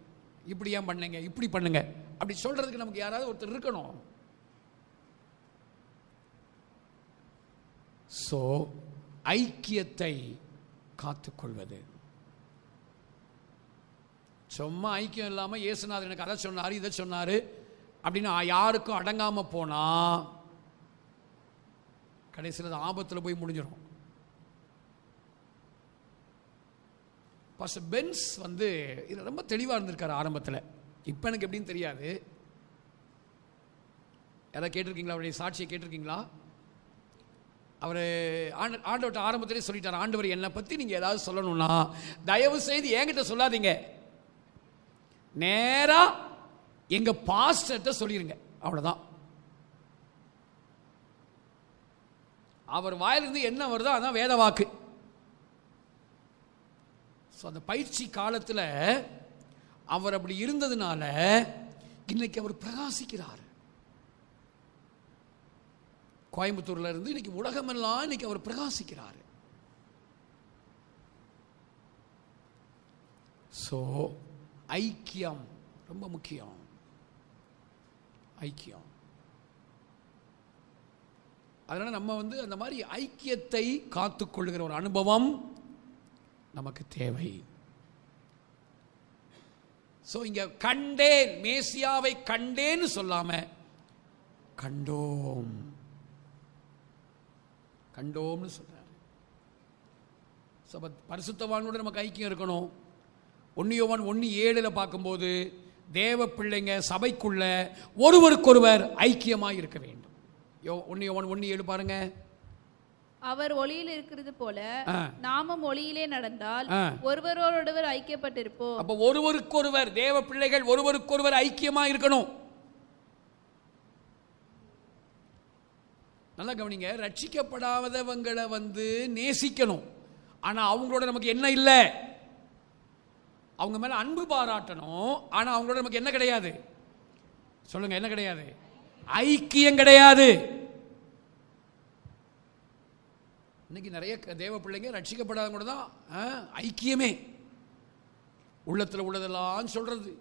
இப்படி ஏன் பண்ணுங்க, இப்படி பண்ணுங்க அப்படி சொல்றதுக்கு நமக்கு யாராவது ஒருத்தர் இருக்கணும். ஸோ ஐக்கியத்தை காத்துக்கொள்வது. சும்மா ஐக்கியம் இல்லாமல் இயேசுநாதர் எனக்கு அதை சொன்னார் இதை சொன்னார் அப்படின்னு யாருக்கும் அடங்காம போனா கடைசியில் ஆபத்தில் போய் முடிஞ்சிடும். பாஸ்டர் பென்ஸ் இது ரொம்ப தெளிவாக இருந்திருக்காரு ஆரம்பத்தில். இப்போ எனக்கு எப்படின்னு தெரியாது. யாராவது கேட்டிருக்கீங்களா? அவருடைய சாட்சியை கேட்டிருக்கீங்களா? அவர் ஆண்டவர்கிட்ட ஆரம்பத்திலே சொல்லிட்டார், ஆண்டவர் என்னை பற்றி நீங்கள் ஏதாவது சொல்லணும்னா தயவு செய்து என்கிட்ட சொல்லாதீங்க, நேரா எங்க பாஸ்டர்கிட்ட சொல்லிருங்க, அவ்வளவுதான். அவர் வாயிலிருந்து என்ன வருதோ அதான் வேத வாக்கு. அந்த பயிற்சி காலத்தில் அவர் அப்படி இருந்ததுனால இன்னைக்கு அவர் பிரகாசிக்கிறார். கோயம்புத்தூர்ல இருந்து இன்னைக்கு உலகமெல்லாம் இன்னைக்கு அவர் பிரகாசிக்கிறார். சோ ஐக்கியம் ரொம்ப முக்கியம். ஐக்கியம். அதனால நம்ம அந்த மாதிரி ஐக்கியத்தை காத்துக்கொள்ளுகிற ஒரு அனுபவம் நமக்கு தேவை. சோ இங்க கண்டேன், மேசியாவை கண்டேன்னு சொல்லாம கண்டோம், கண்டோம்னு சொல்றாரு. பரிசுத்தவான்களோட நமக்கு ஐக்கியம் இருக்கணும். 1 யோவான் 1:7 பார்க்கும்போது தேவ பிள்ளைங்க சபைக்குள்ள ஒருவருக்கொருவர் ஐக்கியமாய் இருக்க வேண்டும். 1 யோவான் 1:7 பாருங்க. அவர் ஒளியில் இருக்கிறது போல நாமும் ஒளியிலே நடந்தால் ஒருவரோடொருவர் ஐக்கியப்பட்டிருப்போம். அப்ப ஒருவருக்கொருவர், தேவ பிள்ளைகள் ஒருவருக்கொருவர் ஐக்கியமா இருக்கணும். நல்லா கவனிங்க. ரட்சிக்கப்படாதவங்களை நேசிக்கணும். ஆனா அவங்களோட நமக்கு என்ன இல்லை? அவங்க மேல அன்பு பாராட்டணும். ஆனா அவங்களோட நமக்கு என்ன கிடையாது? சொல்லுங்க, என்ன கிடையாது? ஐக்கியம் கிடையாது. இன்னைக்கு நிறைய தேவ பிள்ளைங்க ரட்சிக்கப்படாத கூட தான் ஐக்கியமே. உள்ளத்துல உள்ளதெல்லாம் சொல்றது,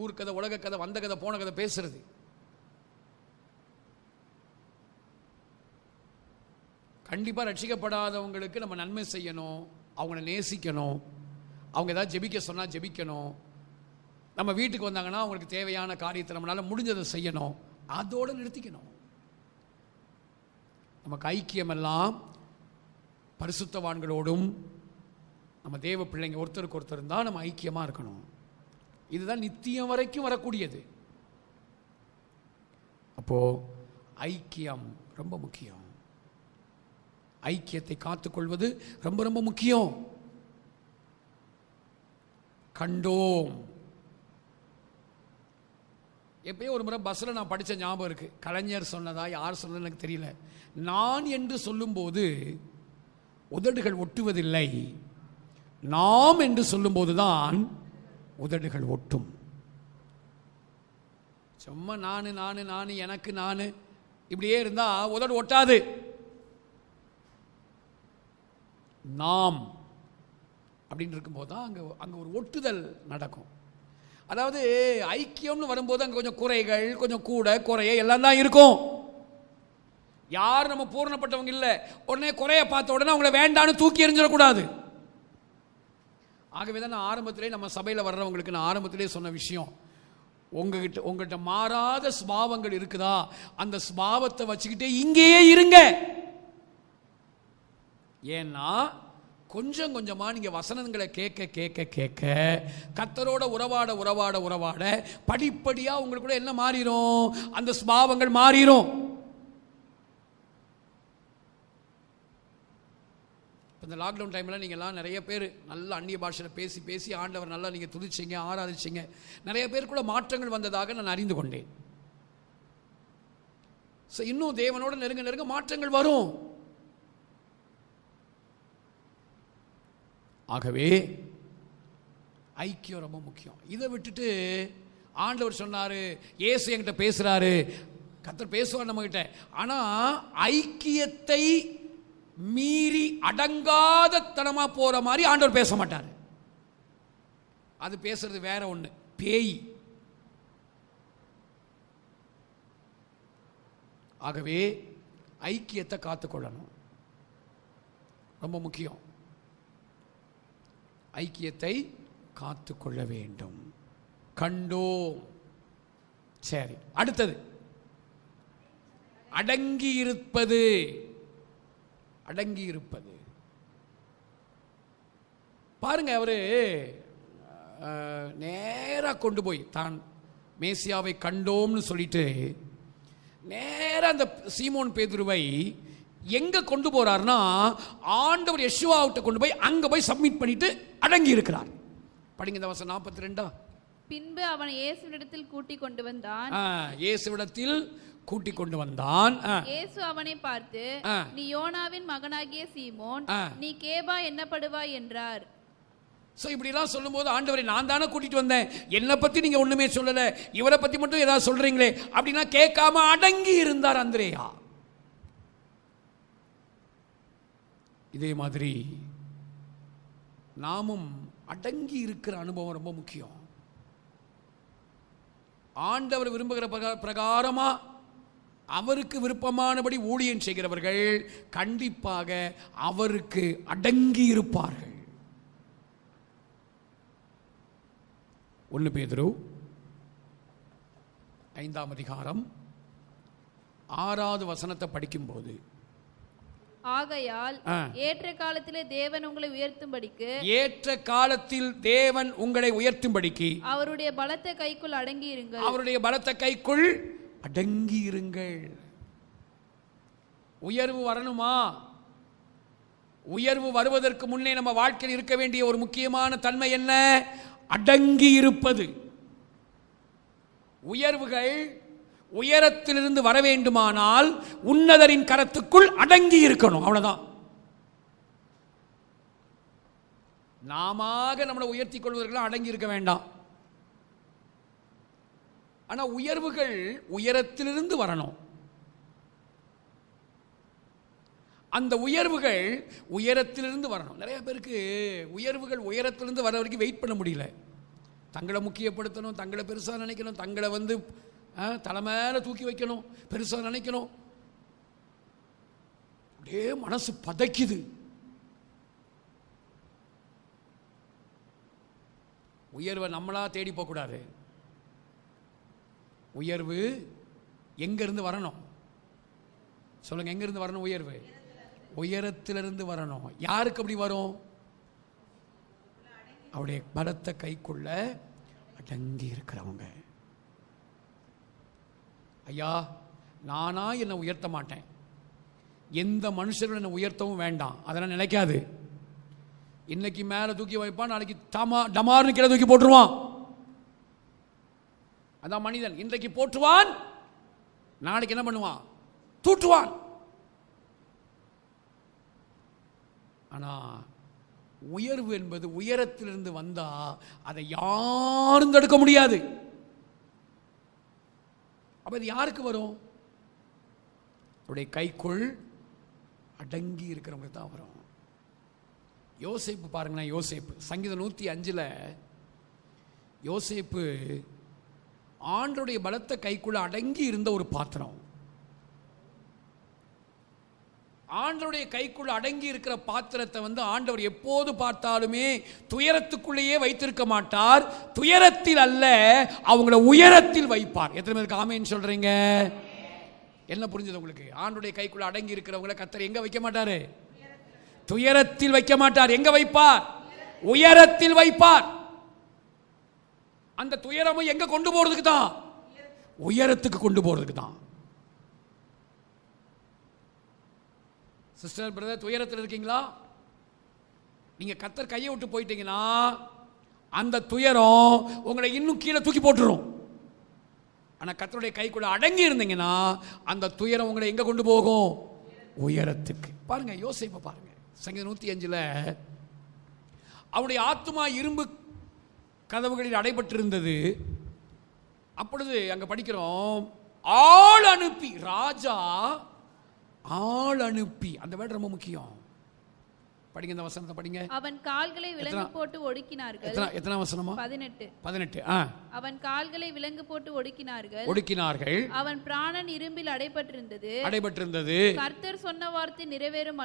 ஊர் கதை, உலக கதை, வந்த கதை, போன கதை பேசுறது. கண்டிப்பா ரட்சிக்கப்படாதவங்களுக்கு நம்ம நன்மை செய்யணும், அவங்கள நேசிக்கணும், அவங்க ஏதாவது ஜெபிக்க சொன்னா ஜெபிக்கணும், நம்ம வீட்டுக்கு வந்தாங்கன்னா அவங்களுக்கு தேவையான காரியத்தை நம்மளால முடிஞ்சதை செய்யணும், அதோடு நிறுத்திக்கணும். நமக்கு ஐக்கியம் எல்லாம் பரிசுத்தவான்களோடும் நம்ம தேவ பிள்ளைங்க ஒருத்தருக்கு ஒருத்தர் தான் நம்ம ஐக்கியமா இருக்கணும். இதுதான் நித்தியம் வரைக்கும் வரக்கூடியது. அப்போ ஐக்கியம் ரொம்ப முக்கியம். ஐக்கியத்தை காத்துக்கொள்வது ரொம்ப ரொம்ப முக்கியம். கண்டோம். எப்பயோ ஒரு முறை பஸ்ல நான் படிச்ச ஞாபகம் இருக்கு. கலைஞர் சொன்னதா யார் சொன்னது எனக்கு தெரியல. நான் என்று சொல்லும் போது உதடுகள் ஒட்டுவதில்லை, நாம் என்று சொல்லும் போதுதான் உதடுகள் ஒட்டும். சும்மா நானு நானு நானு எனக்கு நானு இப்படியே இருந்தா உதடு ஒட்டாது. நாம் அப்படின்னு இருக்கும்போது தான் அங்க ஒரு ஒட்டுதல் நடக்கும். அதாவது ஐக்கியம்னு வரும்போது அங்க கொஞ்சம் குறைகள், கொஞ்சம் கூட குறைய எல்லாம் தான் இருக்கும். யார் நம்ம பூர்ணப்பட்டவங்க இல்லை. உடனே குறைய பார்த்த உடனே அவங்கள வேண்டான்னு தூக்கி எறிஞ்சிடக்கூடாது. ஆகவே தான் நான் ஆரம்பத்திலே நம்ம சபையில் வர்றவங்களுக்கு நான் ஆரம்பத்திலே சொன்ன விஷயம், உங்ககிட்ட மாறாத ஸ்பாவங்கள் இருக்குதா, அந்த ஸ்பாவத்தை வச்சுக்கிட்டே இங்கேயே இருங்க. ஏன்னா கொஞ்சம் கொஞ்சமா நீங்க வசனங்களை கேட்க கேட்க கேட்க கர்த்தரோட உறவாட உறவாட உறவாட படிப்படியா உங்களுக்குள்ள என்ன மாறிடும்? அந்த ஸ்பாவங்கள் மாறிடும். இந்த லாக்டவுன் டைம்ல நீங்க எல்லாம் நிறைய பேர் நல்ல அந்நிய பாஷையில பேசி பேசி ஆண்டவர் நல்லா நீங்க துதிச்சீங்க, ஆராதிச்சீங்க. நிறைய பேருக்குள்ள மாற்றங்கள் வந்ததாக நான் அறிந்து கொண்டேன். இன்னும் தேவனோட நெருங்க நெருங்க மாற்றங்கள் வரும். ஆகவே ஐக்கியம் ரொம்ப முக்கியம். இதை விட்டுட்டு ஆண்டவர் சொன்னாரு, இயேசு என்கிட்ட பேசுறாரு, கர்த்தர் பேசுவார் நம்ம கிட்ட. ஆனா ஐக்கியத்தை மீறி அடங்காத தனமா போற மாதிரி ஆண்டவர் பேச மாட்டார். அது பேசுறது வேற ஒண்ணு, பேய். ஆகவே ஐக்கியத்தை காத்துக்கொள்ளணும், ரொம்ப முக்கியம். ஐக்கியத்தை காத்துக்கொள்ள வேண்டும். கண்டோம். சரி, அடுத்தது அடங்கி இருப்பது. அடங்கி இருப்பது பாருங்க, அவரு நேரா கொண்டு போய் தான் மேசியாவை கண்டோம்னு சொல்லிட்டு நேரா அந்த சீமோன் பேதுருவை எங்க கொண்டு போறார்னா ஆண்டவர் யெஷுவாவிட்ட கொண்டு போய் அங்க போய் சப்மிட் பண்ணிட்டு அடங்கி இருக்கிறார். படிங்க இந்த வசனம் 42. பின்பு அவன் இயேசுவிடத்தில் கூட்டிக் கொண்டு வந்தான். இயேசுவிடத்தில் கூட்டிக் கொண்டு வந்தான். இயேசு அவனை பார்த்து, நீ யோனாவின் மகனாகிய சீமோன், நீ கேபா என்னப்படுவாய் என்றார். ஸோ இப்படிலாம் சொல்லும்போது, ஆண்டவரை நான் தானே கூட்டிட்டு வந்தேன், என்னை பற்றி நீங்கள் ஒன்றுமே சொல்லலை, இவரை பற்றி மட்டும் ஏதாவது சொல்கிறீங்களே அப்படின்னா கேட்காம அடங்கி இருந்தார் அந்திரேயா. இதே மாதிரி நாமும் அடங்கி இருக்கிற அனுபவம் ரொம்ப முக்கியம். ஆண்டவர் விரும்புகிற பிரகாரமா அவருக்கு விருப்பமானபடி ஊழியம் செய்கிறவர்கள் கண்டிப்பாக அவருக்கு அடங்கி இருப்பார்கள். 1 பேதுரு 5ஆம் அதிகாரம் 6வது வசனத்தை படிக்கும்போது, ஆகையால் ஏற்ற காலத்திலே தேவன் உங்களை உயர்த்தும்படிக்கு, ஏற்ற காலத்தில் தேவன் உங்களை உயர்த்தும்படிக்கு அவருடைய பலத்த கைக்குள் அடங்கி இருங்கள், அவருடைய பலத்த கைக்குள் அடங்கி இருங்கள். உயர்வு வரணுமா? உயர்வு வருவதற்கு முன்னே நம்ம வாழ்க்கையில் இருக்க வேண்டிய ஒரு முக்கியமான தன்மை என்ன? அடங்கி இருப்பது. உயர்வுகள் உயரத்திலிருந்து வர வேண்டுமானால் உன்னதரின் கரத்துக்குள் அடங்கி இருக்கணும். அவ்வளவுதான். நாம நம்மளை உயர்த்தி கொள்வதற்கெல்லாம் அடங்கி இருக்க வேண்டாம். ஆனா உயர்வுகள் உயரத்திலிருந்து வரணும். அந்த உயர்வுகள் உயரத்திலிருந்து வரணும். நிறைய பேருக்கு உயர்வுகள் உயரத்திலிருந்து வர வரைக்கும் வெயிட் பண்ண முடியல. தங்களை முக்கியப்படுத்தணும், தங்களை பெருசா நினைக்கணும், தங்களை தலை மேல தூக்கி வைக்கணும், பெருசா நினைக்கணும். அப்படியே மனசு பதைக்குது. உயர்வை நம்மளா தேடி போக கூடாது. உயர்வு எங்க இருந்து வரணும்? சொல்லுங்க, எங்க இருந்து வரணும்? உயர்வு உயரத்திலிருந்து வரணும். யாருக்கு அப்படி வரும்? அவருடைய பலத்த கைக்குள்ள அடங்கி இருக்கிறவங்க. ஐயா, நானா என்னை உயர்த்த மாட்டேன், எந்த மனுஷரும் என்னை உயர்த்தவும் வேண்டாம், அதெல்லாம் நினைக்காது. இன்னைக்கு மேல தூக்கி வைப்பான், நாளைக்கு டமார்னு கீழே தூக்கி போட்டுருவான். அதான் மனிதன். இன்றைக்கு போற்றுவான், நாளைக்கு என்ன பண்ணுவான்? தூற்றுவான். ஆனா உயர்வு என்பது உயரத்திலிருந்து வந்தா அதை யாரும் தடுக்க முடியாது. அப்ப இது யாருக்கு வரும்? அவருடைய கைக்குள் அடங்கி இருக்கிறவங்க தான் வரும். யோசேப்பு பாருங்களேன். யோசேப்பு சங்கீதம் 105 யோசேப்பு ஆண்டவருடைய பலத்த கைக்குள்ள அடங்கி இருந்த ஒரு பாத்திரம். ஆண்டவருடைய கைக்குள்ள அடங்கி இருக்கிற பாத்திரத்தை ஆண்டவர் எப்போது பார்த்தாலுமே துயரத்துக்குள்ளேயே வைத்திருக்க மாட்டார். துயரத்தில் அல்ல, அவங்கள உயரத்தில் வைப்பார். எத்தனை பேருக்கு ஆமென் சொல்றீங்க? என்ன புரிஞ்சது உங்களுக்கு? ஆண்டவருடைய கைக்குள்ள அடங்கி இருக்கிறவங்களை கர்த்தர் எங்க வைக்க மாட்டாரு? துயரத்தில் வைக்க மாட்டார். எங்க வைப்பார்? உயரத்தில் வைப்பார். அந்த துயரமும் எங்க கொண்டு போறதுக்கு தான்? உயரத்துக்கு கொண்டு போறதுக்கு தான். சிஸ்டர், பிரதர், துயரத்தில் இருக்கீங்களா? நீங்க கர்த்தர் கையை விட்டு போயிட்டீங்கன்னா அந்த துயரம் உங்களை இன்னும் கீழே தூக்கி போட்டுரும். ஆனா கர்த்தருடைய கைக்குள்ள அடங்கி இருந்தீங்கன்னா அந்த துயரம் உங்களை எங்க கொண்டு போகும்? உயரத்துக்கு. பாருங்க, யோசேப்பை பாருங்க. சங்கீதம் 105 அவருடைய ஆத்துமா இரும்பு கதவுகளில் அடைபட்டிருந்தது. அப்பொழுது அங்க படிக்கிறோம், ஆள் அனுப்பி, ராஜா ஆள் அனுப்பி. அந்த வேர்டு ரொம்ப முக்கியம். படிங்க, இந்த வசனத்தை படிங்க. அவன் கால்களை விலங்கு போட்டு ஒடுக்கினார்கள். எத்தனை வசனமா? 18. அவன் கால்களை விலங்கு போட்டு ஒடுக்கினார்கள். அவன் பிராணன் இரும்பில் அடைபட்டிருந்தது. கர்த்தர் சொன்ன வார்த்தை நிறைவேறும்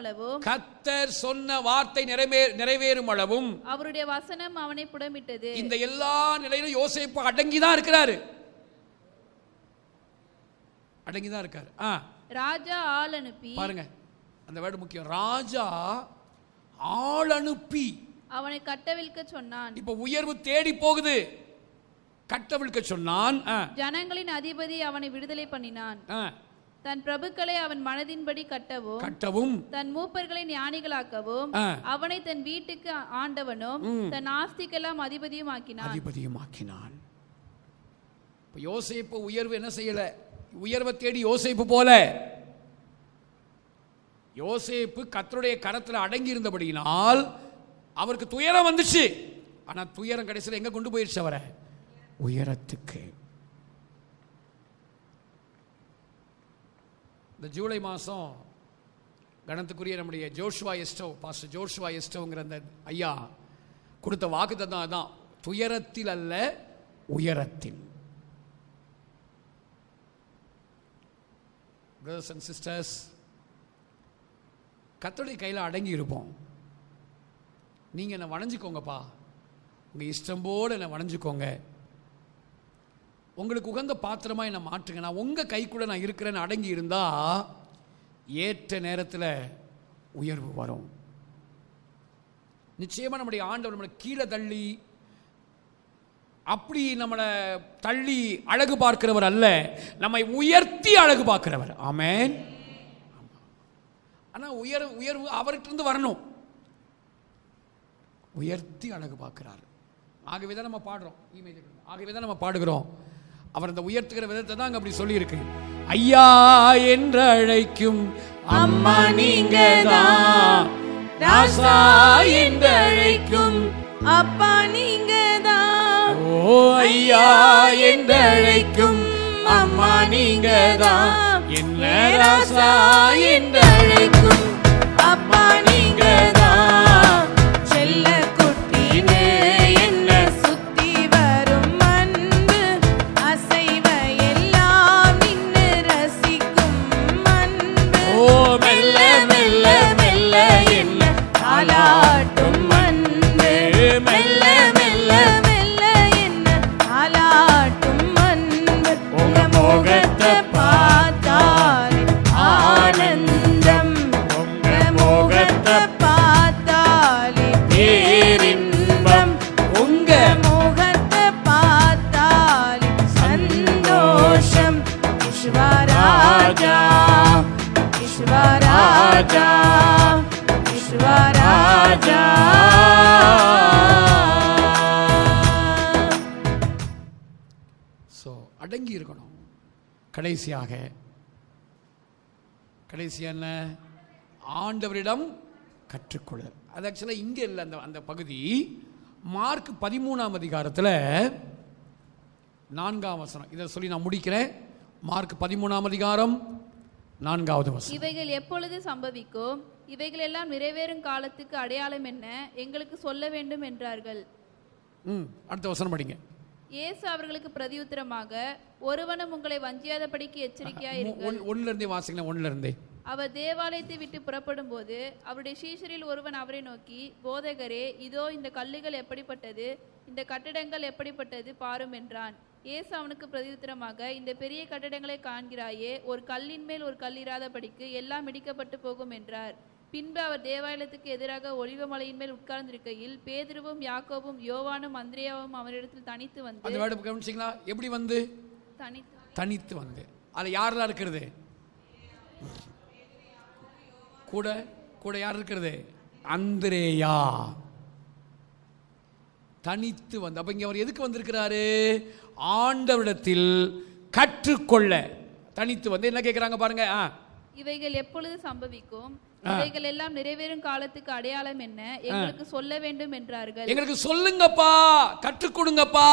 அளவும் அவருடைய வசனம் அவனை புடமிட்டது. இந்த எல்லா நிலையிலும் யோசேப்பு அடங்கிதான் இருக்கிறாரு. அடங்கிதான் இருக்காரு. ராஜா ஆள் அனுப்பி, பாருங்க அந்த வேர்டு முக்கியம். ராஜா ஆள் அனுப்பி அவனை கட்டவிழ்க்க சொன்னான். இப்ப உயர்வு தேடி போகுது. கட்டவிழ்க்க சொன்னான். ஜனங்களின் அதிபதி அவனை விடுதலை பண்ணினான். தன் பிரபுக்களை அவன் மனதின்படி கட்டவும் தன் மூப்பர்களை ஞானிகளாக்கவும் அவனை தன் வீட்டுக்கு ஆண்டவனும் தன் ஆஸ்திக்கெல்லாம் அதிபதியும் ஆக்கினான். யோசேப்பு உயர்வு என்ன செய்யல? உயர்வை தேடி யோசேப்பு போல. யோசேப்பு கர்த்தருடைய கரத்தில் அடங்கி இருந்தபடியினால் அவருக்கு துயரம் வந்துச்சு. ஆனா துயரம் கடைசியில் எங்க கொண்டு போயிடுச்சு அவரை? உயரத்துக்கு. இந்த ஜூலை மாதம் கணத்துக்குரிய நம்முடைய ஜோஷுவா எஸ்டோ, பாஸ்டர் ஜோஷுவா எஸ்டோங்கிற அந்த ஐயா கொடுத்த வாக்குத்தத்தம் அதான், துயரத்தில் அல்ல உயரத்தில். பிரதர்ஸ் அண்ட் சிஸ்டர்ஸ், கர்த்தருடைய கையில் அடங்கி இருப்போம். நீங்கள் என்னை வணஞ்சிக்கோங்கப்பா, உங்கள் இஷ்டம் போல என்னை வணஞ்சிக்கோங்க, உங்களுக்கு உகந்த பாத்திரமாக என்னை மாற்றுங்க, நான் உங்கள் கைக்குள்ள நான் இருக்கிறேன்னு அடங்கி இருந்தால் ஏற்ற நேரத்தில் உயர்வு வரும். நிச்சயமாக நம்முடைய ஆண்டவர் நம்மளை கீழே தள்ளி அப்படி நம்மளை தள்ளி அழகு பார்க்கிறவர் அல்ல, நம்மை உயர்த்தி அழகு பார்க்கிறவர். ஆமென். ஆனால் உயர்வு அவர்கிட்ட வரணும். உயர்த்தி அழகு பார்க்கிறார். ஆகவே தான் நம்ம பாடுறோம், ஆகவே தான் நம்ம பாடுகிறோம். அவர் அந்த உயர்த்துகிற விதத்தை தான் அங்க அப்படி சொல்லி இருக்கு. ஐயா என்று அழைக்கும் அம்மா நீங்க தான், ராசா என்று அழைக்கும் அப்பா நீங்க தான். ஓ ஐயா என்று அழைக்கும் அம்மா நீங்க தான், என்ன ராசா என்று அழைக்கும் அப்பா நீங்க தான். செல்ல குட்டினே என்ன சுத்தி வரும் அன்பு, அசைவ எல்லாம் நின்று ரசிக்கும் அன்பு. ஓ மெல்ல மெல்ல மெல்ல என்ன தாலாட்டும் அன்பு, மெல்ல மெல்ல மெல்ல என்ன தாலாட்டும் அன்பு. உங்க முகத்தை பார்த்தாலே ஆனந்தம், உங்க முகத்தை பார்த்தாலே பேரின்பம், உங்க முகத்தை பார்த்தாலே சந்தோஷம். ஈஸ்வராஜா ஈஸ்வராஜா ஈஸ்வராஜா. ஸோ அடங்கி இருக்கணும். கடைசியாக என்ன, ஆண்டவரிடம் கற்றுக்கொள்ள. அது ஆக்சுவலாக இங்கே இல்லை, அந்த பகுதி மார்க் 13ஆம் அதிகாரத்தில் 4ஆம் வசனம். இதை சொல்லி நான் முடிக்கிறேன். மார்க் 13ஆம் அதிகாரம் 4வது வசனம். இவைகள் எப்பொழுது சம்பவிக்கும்? இவைகள் எல்லாம் நிறைவேறும் காலத்துக்கு அடையாளம் என்ன? எங்களுக்கு சொல்ல வேண்டும் என்றார்கள். அடுத்த வசனம் படிங்க. இயேசு அவர்களுக்கு பிரதியுத்தரமாக, ஒருவனும் உங்களை வஞ்சியாதபடிக்கு எச்சரிக்கையாயிருங்கள். 1 வாசிக்கலாம். 1 அவர் தேவாலயத்தை விட்டு புறப்படும் போது அவருடைய சீஷரில் ஒருவன் அவரை நோக்கி, போதகரே, இதோ இந்த கல்லுகள் எப்படிப்பட்டது, இந்த கட்டடங்கள் எப்படிப்பட்டது பாரும் என்றான். இயேசு அவனுக்கு பிரதியுத்தரமாக, இந்த பெரிய கட்டடங்களை காண்கிறாயே, ஒரு கல்லின் மேல் ஒரு கல் இராதபடிக்கு எல்லாம் இடிக்கப்பட்டு போகும் என்றார். பின்பு அவர் தேவாலயத்துக்கு எதிராக ஒலிவ மலையின் மேல் உட்கார்ந்திருக்கையில் பேதுருவும் யாக்கோபும் யோவானும் அந்திரேயாவும் அவரிடத்தில் தனித்து வந்து. அந்த வேர்டு கவனிச்சீங்களா? எப்படி வந்து? தனித்து வந்து. அது யாரெல்லாம் இருக்கிறது? கூட கூட யார் இருக்கிறது? அந்திரேயா தனித்து வந்து. அப்ப இங்க அவர் எதுக்கு வந்திருக்கிறாரு? ஆண்டவரிடத்தில் கற்றுக்கொள்ள தனித்து வந்து. என்ன கேட்கிறாங்க பாருங்க. இவைகள் எப்பொழுது சம்பவிக்கும்? இவைகள் எல்லாம் நிறைவேறும் காலத்துக்கு அடையாளம் என்ன? எங்களுக்கு சொல்ல வேண்டும் என்றார்கள். எங்களுக்கு சொல்லுங்கப்பா, கற்றுக் கொடுங்கப்பா.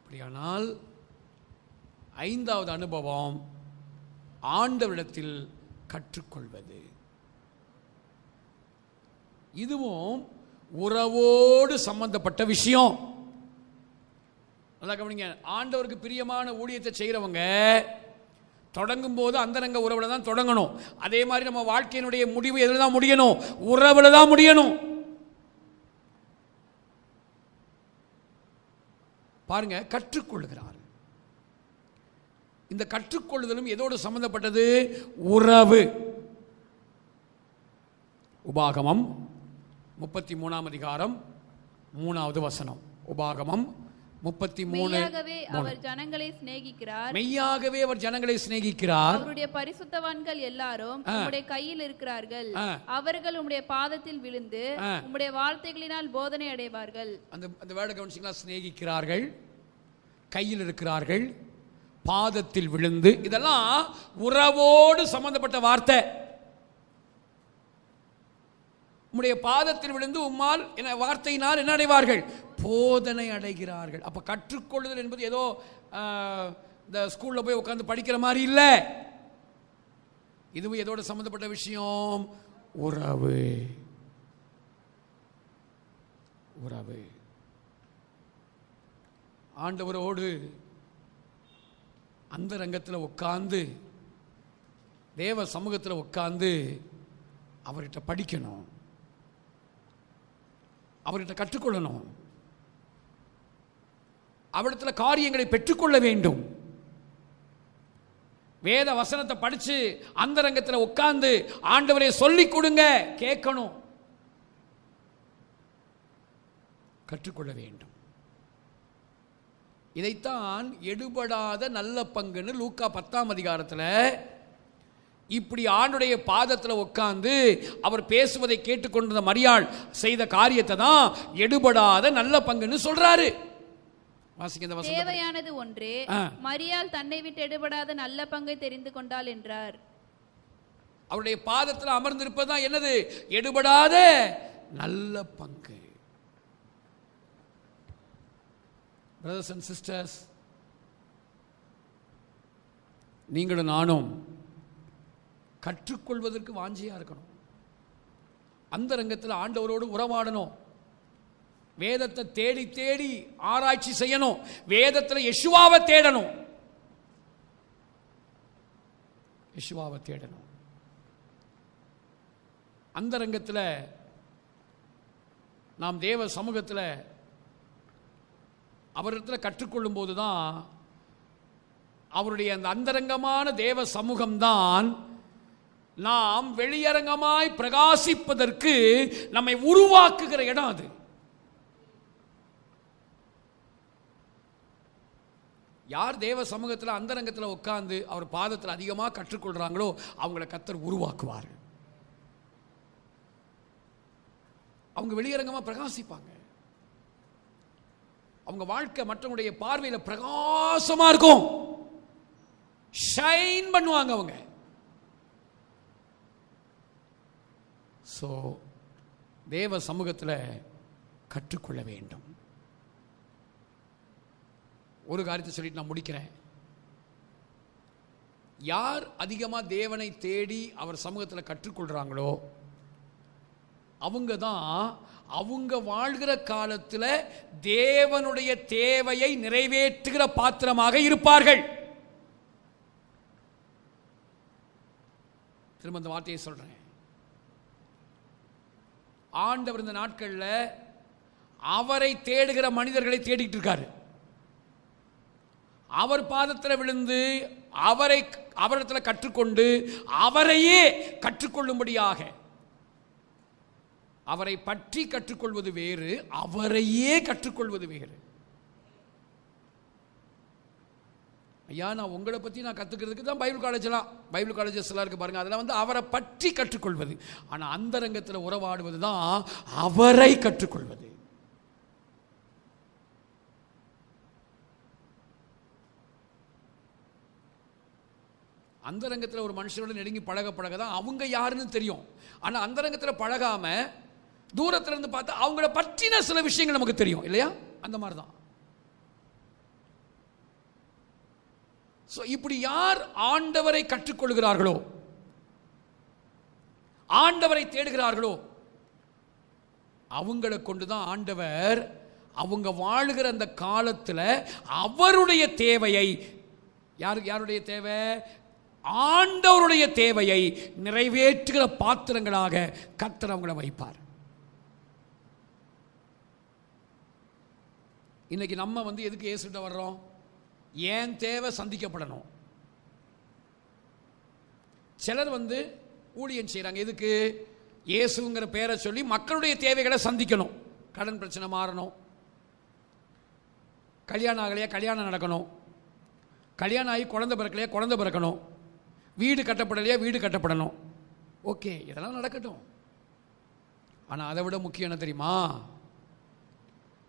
அப்படியானால் 5வது அனுபவம் ஆண்டவரிடத்தில் கற்றுக்கொள்வது. இதுவும் உறவோடு சம்பந்தப்பட்ட விஷயம். நல்லா கவனிங்க. ஆண்டவருக்கு பிரியமான ஊழியத்தை செய்கிறவங்க தொடங்கும் போது அந்தரங்க உறவுல தான் தொடங்கணும். அதே மாதிரி நம்ம வாழ்க்கையினுடைய முடிவு எதுல தான் முடியணும்? உறவுல தான் முடியணும். பாருங்க, கற்றுக்கொள்கிறார். இந்த கற்றுக்கொள்ளுதலும் எதோடு சம்பந்தப்பட்டது? உறவு. உபாகமம் 33ஆம் அதிகாரம் 3வது வசனம். உபாகமம் 33. மெய்யாகவே அவர் ஜனங்களை சிநேகிக்கிறார். மெய்யாகவே அவர் ஜனங்களை சிநேகிக்கிறார். அவருடைய பரிசுத்தவான்கள் எல்லாரும் உம்முடைய கையில் இருக்கிறார்கள். அவர்கள் உம்முடைய பாதத்தில் விழுந்து உம்முடைய வார்த்தைகளினால் போதனை அடைவார்கள். அந்த வேர்டை கவனிச்சீங்களா? சிநேகிக்கிறார்கள், கையில் இருக்கிறார்கள், பாதத்தில் விழுந்து. இதெல்லாம் உறவோடு சம்பந்தப்பட்ட வார்த்தை. உம்முடைய பாதத்தில் விழுந்து உம்மால் என்ன வார்த்தையினால் என்ன அடைவார்கள்? போதனை அடைகிறார்கள். அப்ப கற்றுக்கொள்ளுதல் என்பது ஏதோ இந்த ஸ்கூல்ல போய் உட்கார்ந்து படிக்கிற மாதிரி இல்லை. இதுவும் எதோட சம்பந்தப்பட்ட விஷயம்? உறவு. உறவு. ஆண்டவரோடு அந்த ரங்கத்தில் உட்கார்ந்து தேவ சமூகத்தில் உட்கார்ந்து அவர்கிட்ட படிக்கணும், அவர்கிட்ட கற்றுக்கொள்ளணும், அவரிடத்துல காரியங்களை பெற்றுக்கொள்ள வேண்டும். வேத வசனத்தை படிச்சு அந்த ரங்கத்தில் உட்கார்ந்து ஆண்டவரை சொல்லிக் கொடுங்க கேட்கணும், கற்றுக்கொள்ள வேண்டும். இதைத்தான் எடுபடாத நல்ல பங்குன்னு லூக்கா 10ஆம் அதிகாரத்தில் இப்படி ஆண்டுடைய பாதத்தில் உட்கார்ந்து அவர் பேசுவதை கேட்டுக்கொண்டிருந்த மரியாள் செய்த காரியத்தை தான் எடுபடாத நல்ல பங்குன்னு சொல்றாரு. தேவையானது ஒன்றே, மரியாள் தன்னை விட்டு எடுபடாத நல்ல பங்கை தெரிந்து கொண்டாள் என்றார். அவருடைய பாதத்தில் அமர்ந்திருப்பதுதான் என்னது? எடுபடாத நல்ல பங்கு. பிரதர்ஸ் அண்ட் சிஸ்டர்ஸ், நீங்களும் நானும் கற்றுக்கொள்வதற்கு வாஞ்சியா இருக்கணும். அந்த ரங்கத்தில் ஆண்டவரோடு உறவாடணும், வேதத்தை தேடி தேடி ஆராய்ச்சி செய்யணும், வேதத்தில் யெஷுவாவை தேடணும், யெஷுவாவை தேடணும். அந்த ரங்கத்தில் நாம் தேவ சமூகத்தில் அவரிடத்தில் கற்றுக்கொள்ளும் போதுதான் அவருடைய அந்த அந்தரங்கமான தேவ சமூகம்தான் நாம் வெளியரங்கமாய் பிரகாசிப்பதற்கு நம்மை உருவாக்குகிற இடம். அது யார் தேவ சமூகத்தில் அந்தரங்கத்தில் உட்கார்ந்து அவர் பாதத்தில் அதிகமாக கற்றுக்கொள்றாங்களோ அவங்கள கர்த்தர் உருவாக்குவார். அவங்க வெளியரங்கமாக பிரகாசிப்பாங்க, அவங்க வாழ்க்கை மற்றவங்களுடைய பார்வையில் பிரகாசமா இருக்கும், ஷைன் பண்ணுவாங்க அவங்க. தேவ சமூகத்தில் கற்றுக்கொள்ள வேண்டும். ஒரு காரியத்தை சொல்லிட்டு நான் முடிக்கிறேன். யார் அதிகமாக தேவனை தேடி அவர் சமூகத்தில் கற்றுக்கொள்றாங்களோ அவங்க தான் அவங்க வாழ்கிற காலத்தில் தேவனுடைய தேவையை நிறைவேற்றுகிற பாத்திரமாக இருப்பார்கள். திரும்ப அந்த வார்த்தையை சொல்றேன். ஆண்டவர் இந்த நாட்களில் அவரை தேடுகிற மனிதர்களை தேடிட்டு இருக்காரு. அவர் பாதத்தில் விழுந்து அவரிடத்தில் கற்றுக்கொண்டு அவரையே கற்றுக்கொள்ளும்படியாக, அவரை பற்றி கற்றுக்கொள்வது வேறு, அவரையே கற்றுக்கொள்வது வேறு. ஐயா, நான் உங்களை பற்றி நான் கற்றுக்கிறதுக்கு தான் பைபிள் காலேஜஸ் எல்லாம் இருக்கு பாருங்க, அதெல்லாம் அவரை பற்றி கற்றுக்கொள்வது. ஆனால் அந்த ரங்கத்தில் உறவாடுவது தான் அவரை கற்றுக்கொள்வது. அந்த ரங்கத்தில் ஒரு மனுஷனோட நெருங்கி பழக தான் அவங்க யாருன்னு தெரியும். ஆனால் அந்த ரங்கத்தில் பழகாம தூரத்துல இருந்து பார்த்தா அவங்கள பற்றின சில விஷயங்கள் நமக்கு தெரியும் இல்லையா? அந்த மாதிரி தான். இப்படி யார் ஆண்டவரை கற்றுக்கொள்கிறார்களோ, ஆண்டவரை தேடுகிறார்களோ அவங்களை கொண்டுதான் ஆண்டவர் அவங்க வாழுகிற அந்த காலத்தில் அவருடைய தேவையை, யாருடைய தேவை? ஆண்டவருடைய தேவையை நிறைவேற்றுகிற பாத்திரங்களாக கர்த்தர் அவங்களை வைப்பார். இன்னைக்கு நம்ம எதுக்கு இயேசுகிட்ட வர்றோம்? ஏன் தேவை சந்திக்கப்படணும். சிலர் ஊழியம் செய்கிறாங்க. எதுக்கு? இயேசுங்கிற பேரை சொல்லி மக்களுடைய தேவைகளை சந்திக்கணும். கடன் பிரச்சனை மாறணும், கல்யாணம் ஆகலையா கல்யாணம் நடக்கணும், கல்யாணம் ஆகி குழந்தை பிறக்கலையா குழந்தை பிறக்கணும், வீடு கட்டப்படலையா வீடு கட்டப்படணும். ஓகே, இதெல்லாம் நடக்கட்டும். ஆனால் அதை விட முக்கியம் என்ன தெரியுமா?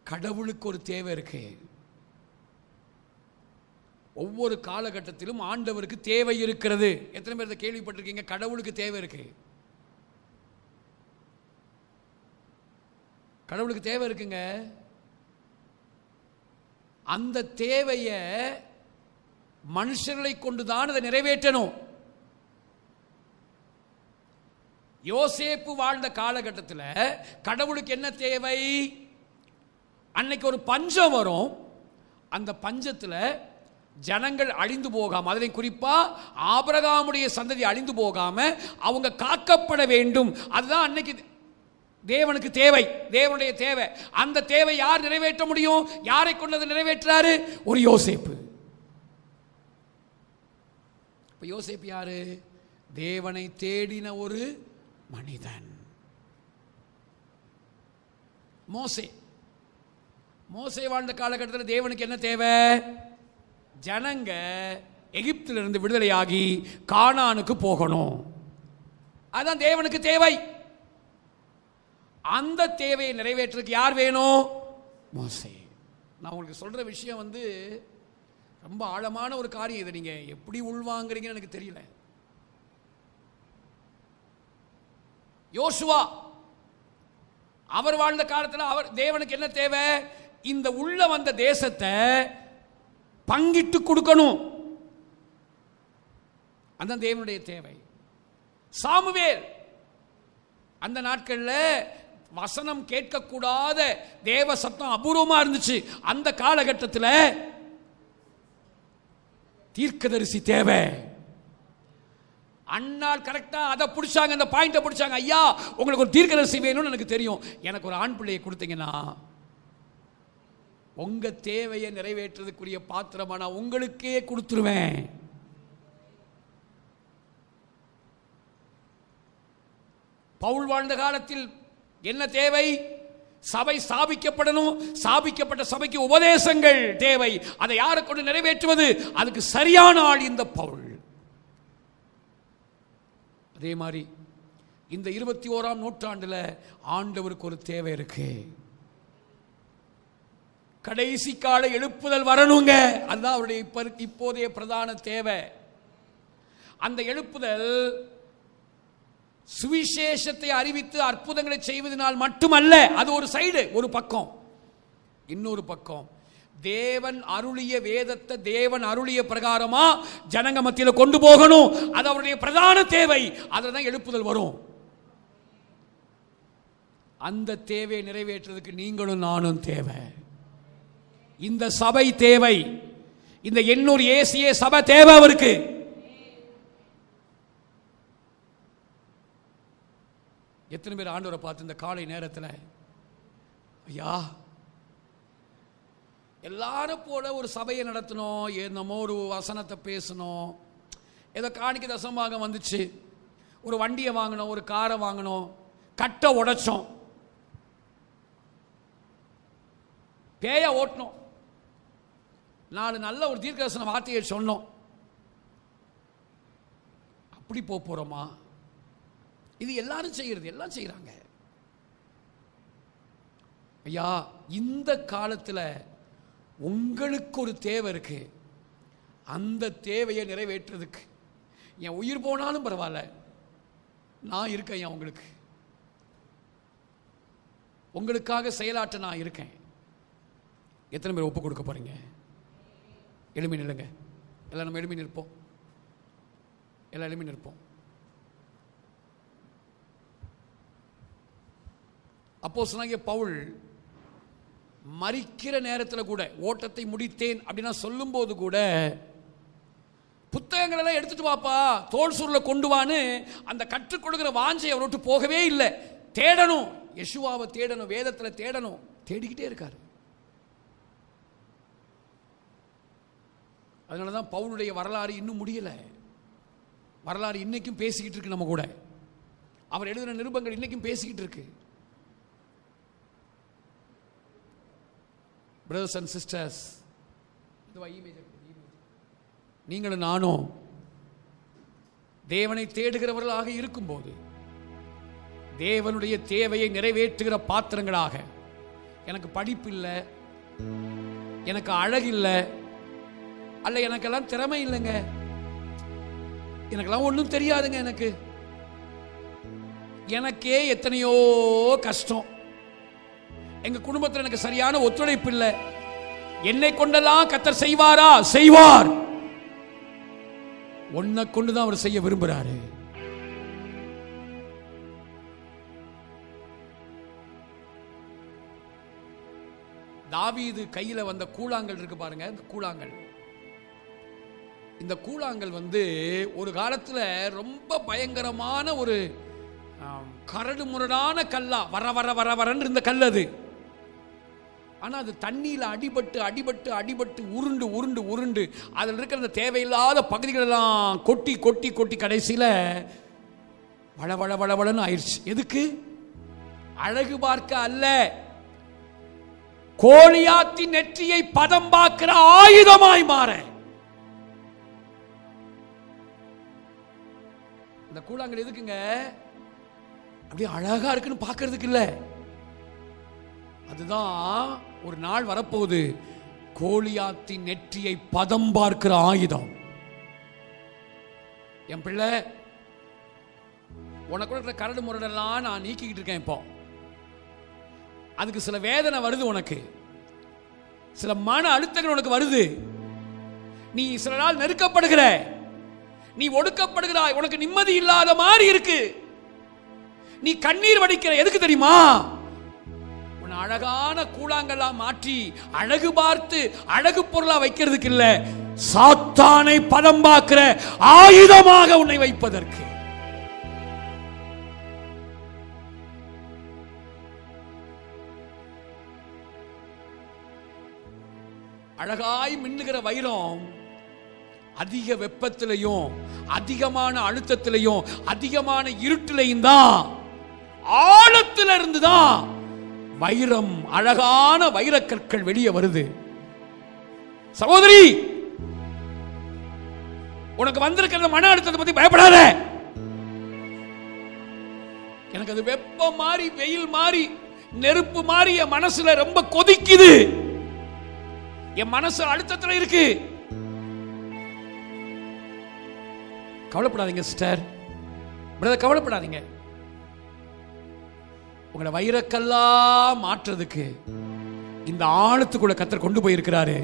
கடவுளுக்கு ஒரு தேவை இருக்கு. ஒவ்வொரு காலகட்டத்திலும் ஆண்டவருக்கு தேவை இருக்கிறது. எத்தனை பேர் இதை கேள்விப்பட்டிருக்கீங்க? கடவுளுக்கு தேவை இருக்கு. கடவுளுக்கு தேவை இருக்குங்க. அந்த தேவையை மனுஷர்களை கொண்டுதான் அதை நிறைவேற்றணும். யோசேப்பு வாழ்ந்த காலகட்டத்தில் கடவுளுக்கு என்ன தேவை? அன்னைக்கு ஒரு பஞ்சம் வரும். அந்த பஞ்சத்தில் ஜனங்கள் அழிந்து போகாம, அதில் குறிப்பா ஆபிரகாமுடைய சந்ததி அழிந்து போகாம அவங்க காக்கப்பட வேண்டும். அதுதான் அன்னைக்கு தேவனுக்கு தேவை, தேவனுடைய தேவை. அந்த தேவை யார் நிறைவேற்ற முடியும்? யாரை கொண்டு நிறைவேற்றாரு? ஒரு யோசேப்பு. யோசேப்பு யாரு? தேவனை தேடின ஒரு மனிதன். மோசே வாழ்ந்த காலகட்டத்தில் தேவனுக்கு என்ன தேவை? ஜனங்க எகிப்திலிருந்து விடுதலையாகி கானானுக்கு போகணும். அதான் தேவனுக்கு தேவை. அந்த தேவையை நிறைவேற்றுறதுக்கு யார் வேணும்? மோசே. நான் உங்களுக்கு சொல்ற விஷயம் ரொம்ப ஆழமான ஒரு காரியம். இதை நீங்க எப்படி உள்வாங்குறீங்கன்னு எனக்கு தெரியல. யோசுவா அவர் வாழ்ந்த காலத்தில் அவர் தேவனுக்கு என்ன தேவை? இந்த உள்ள வந்த தேசத்தை பங்கிட்டு கொடுக்கணும். அதான் தேவனுடைய தேவை. சாமுவேல் அந்த நாட்களில் வசனம் கேட்கக்கூடாத தேவ சத்தம் அபூர்வமா இருந்துச்சு. அந்த காலகட்டத்தில் தீர்க்கதரிசி தேவை. அண்ணால் கரெக்டா அதை பிடிச்சாங்க, அந்த பாயிண்ட பிடிச்சாங்க. ஐயா, உங்களுக்கு ஒரு தீர்க்கதரிசி வேணும்னு எனக்கு தெரியும். எனக்கு ஒரு ஆண் பிள்ளையை கொடுத்தீங்கன்னா உங்க தேவையை நிறைவேற்றுறதுக்குரிய பாத்திரமா நான் உங்களுக்கே கொடுத்துருவேன். பவுல் வாழ்ந்த காலத்தில் என்ன தேவை? சபை ஸ்தாபிக்கப்படணும். ஸ்தாபிக்கப்பட்ட சபைக்கு உபதேசங்கள் தேவை. அதை யாரை கொண்டு நிறைவேற்றுவது? அதுக்கு சரியான ஆள் இந்த பவுல். அதே மாதிரி இந்த 21ஆம் நூற்றாண்டுல ஆண்டவருக்கு ஒரு தேவை இருக்கு. கடைசி கால எழுப்புதல் வரணுங்க. அதுதான் அவருடைய இப்போதைய பிரதான தேவை. அந்த எழுப்புதல் சுவிசேஷத்தை அறிவித்து அற்புதங்களை செய்வதனால் மட்டுமல்ல. அது ஒரு சைடு, ஒரு பக்கம். இன்னொரு பக்கம் தேவன் அருளிய வேதத்தை தேவன் அருளிய பிரகாரமா ஜனங்க மத்தியில் கொண்டு போகணும். அது அவருடைய பிரதான தேவை. அதுதான் எழுப்புதல் வரும். அந்த தேவையை நிறைவேற்றுறதுக்கு நீங்களும் நானும் தேவை. இந்த சபை தேவை. இந்த எண்ணூர் ஏசிய சபை தேவை அவருக்கு. எத்தனை பேர் ஆண்டவரை பார்த்து இந்த காலை நேரத்தில், ஐயா எல்லாரும் போல ஒரு சபையை நடத்தணும், என்னமோ ஒரு வசனத்தை பேசணும், ஏதோ காணிக்க தசமாக வந்துச்சு, ஒரு வண்டியை வாங்கணும், ஒரு காரை வாங்கணும், கட்டை உடைச்சோம், பேய ஓட்டணும், 4 நல்ல ஒரு தீர்க்கதரிசன வார்த்தையை சொன்னோம், அப்படி போறோமா? இது எல்லாரும் செய்யறது, எல்லாம் செய்யறாங்க. ஐயா, இந்த காலத்தில் உங்களுக்கு ஒரு தேவை இருக்கு. அந்த தேவையை நிறைவேற்றுறதுக்கு என் உயிர் போனாலும் பரவாயில்ல, நான் இருக்கேன். ஐயா, உங்களுக்காக செயலாற்ற நான் இருக்கேன். எத்தனை பேர் ஒப்பு கொடுக்க போறீங்க? எளிமை நில்லுங்க. எல்லாம் நம்ம எளிமை நிற்போம். எல்லாம் எளிமை நிற்போம். அப்போஸ்தலனாகிய பவுல் மரிக்கிற நேரத்தில் கூட, ஓட்டத்தை முடித்தேன் அப்படின்னா சொல்லும் போது கூட, புத்தகங்கள் எல்லாம் எடுத்துட்டு வாப்பா, தோல் சுருளை கொண்டு வான்னு அந்த கற்றுக் கொடுக்கிற வாஞ்சை அவரை விட்டு போகவே இல்லை. தேடணும், யெஷுவாவை தேடணும், வேதத்தில் தேடணும், தேடிக்கிட்டே இருக்காரு. அதனால தான் பவுலுடைய வரலாறு இன்னும் முடியல. வரலாறு இன்னைக்கும் பேசிக்கிட்டு இருக்கு நம்ம கூட. அவர் எழுதின நிருபங்கள் இன்னைக்கும் பேசிக்கிட்டு இருக்கு. Brothers and sisters, நீங்களும் நானும் தேவனை தேடுகிறவர்களாக இருக்கும்போது தேவனுடைய தேவையை நிறைவேற்றுகிற பாத்திரங்களாக, எனக்கு படிப்பு இல்லை, எனக்கு அழகு இல்லை, அல்ல எனக்கெல்லாம் திறமை இல்லைங்க, எனக்கெல்லாம் ஒன்றும் தெரியாதுங்க, எனக்கே எத்தனையோ கஷ்டம், எங்க குடும்பத்தில் எனக்கு சரியான ஒத்துழைப்பு இல்லை. என்னை கொண்டெல்லாம் கர்த்தர் செய்வாரா? செய்வார். உன்னை கொண்டுதான் அவர் செய்ய விரும்புறாரு. தாவீது கையில வந்த கூழாங்கல் இருக்கு பாருங்க. இந்த கூழாங்கல், இந்த கூழாங்கல் ஒரு காலத்துல ரொம்ப பயங்கரமான ஒரு கரடு முரடான கல்லா, வர வர வர வரன்னு இருந்த கல் அது. ஆனா அது தண்ணியில அடிபட்டு அடிபட்டு அடிபட்டு உருண்டு உருண்டு உருண்டு அதில் இருக்கிற அந்த தேவையில்லாத பகுதிகளெல்லாம் கொட்டி கொட்டி கொட்டி கடைசியில வள வள வள வளன்னு ஆயிடுச்சு. எதுக்கு? அழகு பார்க்க அல்ல, கோலியாத்தி நெற்றியை பதம் பார்க்கிற ஆயுதமாய் மாற. இந்த கூழாங்கல் எதுக்குங்க? அப்படியே அழகா இருக்குன்னு பார்க்கிறதுக்கு இல்ல. அதுதான் ஒரு நாள் வரப்போகுது, கோலியாத்தின் நெற்றியை பதம் பார்க்கிற ஆயுதம். என் பிள்ளை, உனக்கு இருக்கிற கரடு முரடெல்லாம் நான் நீக்கிக்கிட்டு இருக்கேன். இப்போ அதுக்கு சில வேதனை வருது, உனக்கு சில மன அழுத்தங்கள் உனக்கு வருது. நீ சில நாள் நெருக்கப்படுகிற, நீ ஒடுக்கப்படுகிறாய், உனக்கு நிம்மதி இல்லாத மாதிரி இருக்கு, நீ கண்ணீர் வடிக்கிற. எதுக்கு தெரியுமா? உன்னை அழகான கூழாங்கல்லா மாற்றி அழகு பார்த்து அழகு பொருளா வைக்கிறதுக்கு இல்ல, சாத்தானை பதம் பார்க்கிற ஆயுதமாக உன்னை வைப்பதற்கு. அழகாய் மின்னுகிற வைரம் அதிக வெப்பத்திலையும் அதிகமான அழுத்தத்திலையும் அதிகமான இருட்டிலையும் தான், ஆழத்துல இருந்து தான் வைரம், அழகான வைரக்கற்கள் வெளியே வருது. சகோதரி, உனக்கு வந்திருக்கிற மன அழுத்தத்தை பத்தி பயப்படாத. எனக்கு அது வெப்பம் மாறி வெயில் மாறி நெருப்பு மாறி என் மனசுல ரொம்ப கொதிக்குது, என் மனசு அழுத்தத்துல இருக்கு. கவலைப்படாதீங்க சிஸ்டர், பிரதர், கவலைப்படாதீங்க. உங்களை வைரக்கல்லா மாற்றுறதுக்கு இந்த ஆழத்துக்குள்ள கர்த்தர் கொண்டு போயிருக்கிறாரு.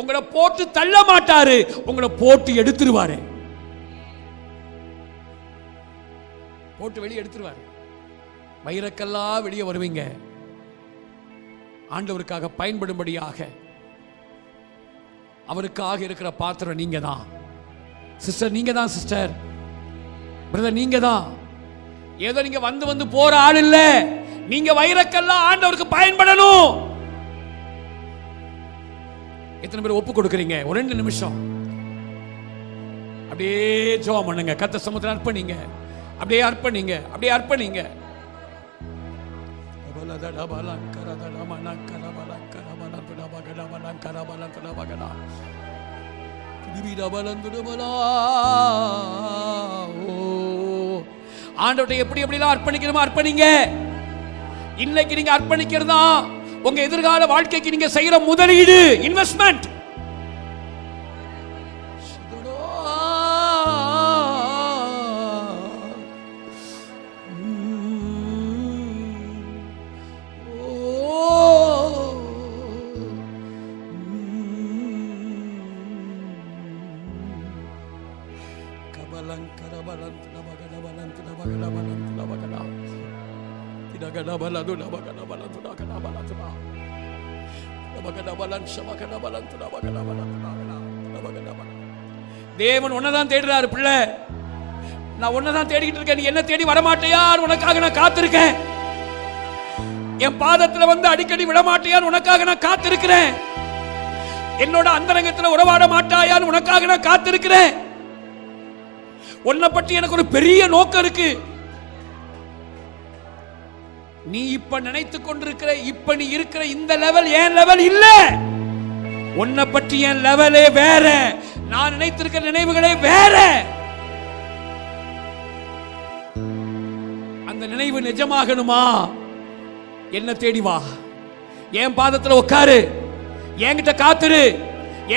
உங்களை போட்டு தள்ள மாட்டாரு, உங்களை போட்டு எடுத்துருவாரு, போட்டு வெளியே எடுத்துருவாரு. வைரக்கல்லா வெளியே வருவீங்க. ஆண்டவருக்காக பயன்படும்படியாக அவருக்காக இருக்கிற பாத்திரம் நீங்க தான் சிஸ்டர், நீங்க தான் சிஸ்டர், பிரதர், நீங்க தான். ஏதோ நீங்க வந்து வந்து போற ஆள் இல்ல, நீங்க வைரக்கெல்லாம் ஆண்டவருக்கு பயன்படணும். எத்தனை பேர் ஒப்பு கொடுக்குறீங்க? ஒரு 2 நிமிஷம் அப்படியே ஜெபம் பண்ணுங்க. கர்த்தர் சமூகத்தில் அர்ப்பணிங்க, அப்படியே அர்ப்பணிங்க, அப்படியே அர்ப்பணிங்க. ஆண்டவர்கிட்ட எப்படி எப்படிலாம் அர்ப்பணிக்கணுமோ அர்ப்பணிங்க. இன்னைக்கு நீங்க அர்ப்பணிக்கிறதா உங்க எதிர்கால வாழ்க்கைக்கு நீங்க செய்யற முதலீடு, இன்வெஸ்ட்மெண்ட். தேவன் உன்னதான் தேடுறாரு. பிள்ளை, நான் உன்னதான் தேடிக்கிட்டு இருக்கேன். நீ என்ன தேடி வரமாட்டியா? உனக்காக நான் காத்திருக்கேன். என் பாதத்துல வந்து அடிக்கடி விடமாட்டியா? உனக்காக நான் காத்திருக்கிறேன். என்னோட அந்தரங்கத்தில் உறவாட மாட்டாயான்னு உனக்காக நான் காத்திருக்கிறேன். உன்னை பற்றி எனக்கு ஒரு பெரிய நோக்கம் இருக்கு. நீ இப்ப நினைத்துக் கொண்டிருக்கிற, இப்ப நீ இருக்கிற இந்த லெவல் என் லெவல் இல்ல. உன்னை பற்றி என் லெவலே வேற, நான் நினைத்திருக்கிற நினைவுகளே வேற. அந்த நினைவு நிஜமாகணுமா? என்ன தேடி வா, என் பாதத்தில் உட்காரு, என்கிட்ட காத்துரு,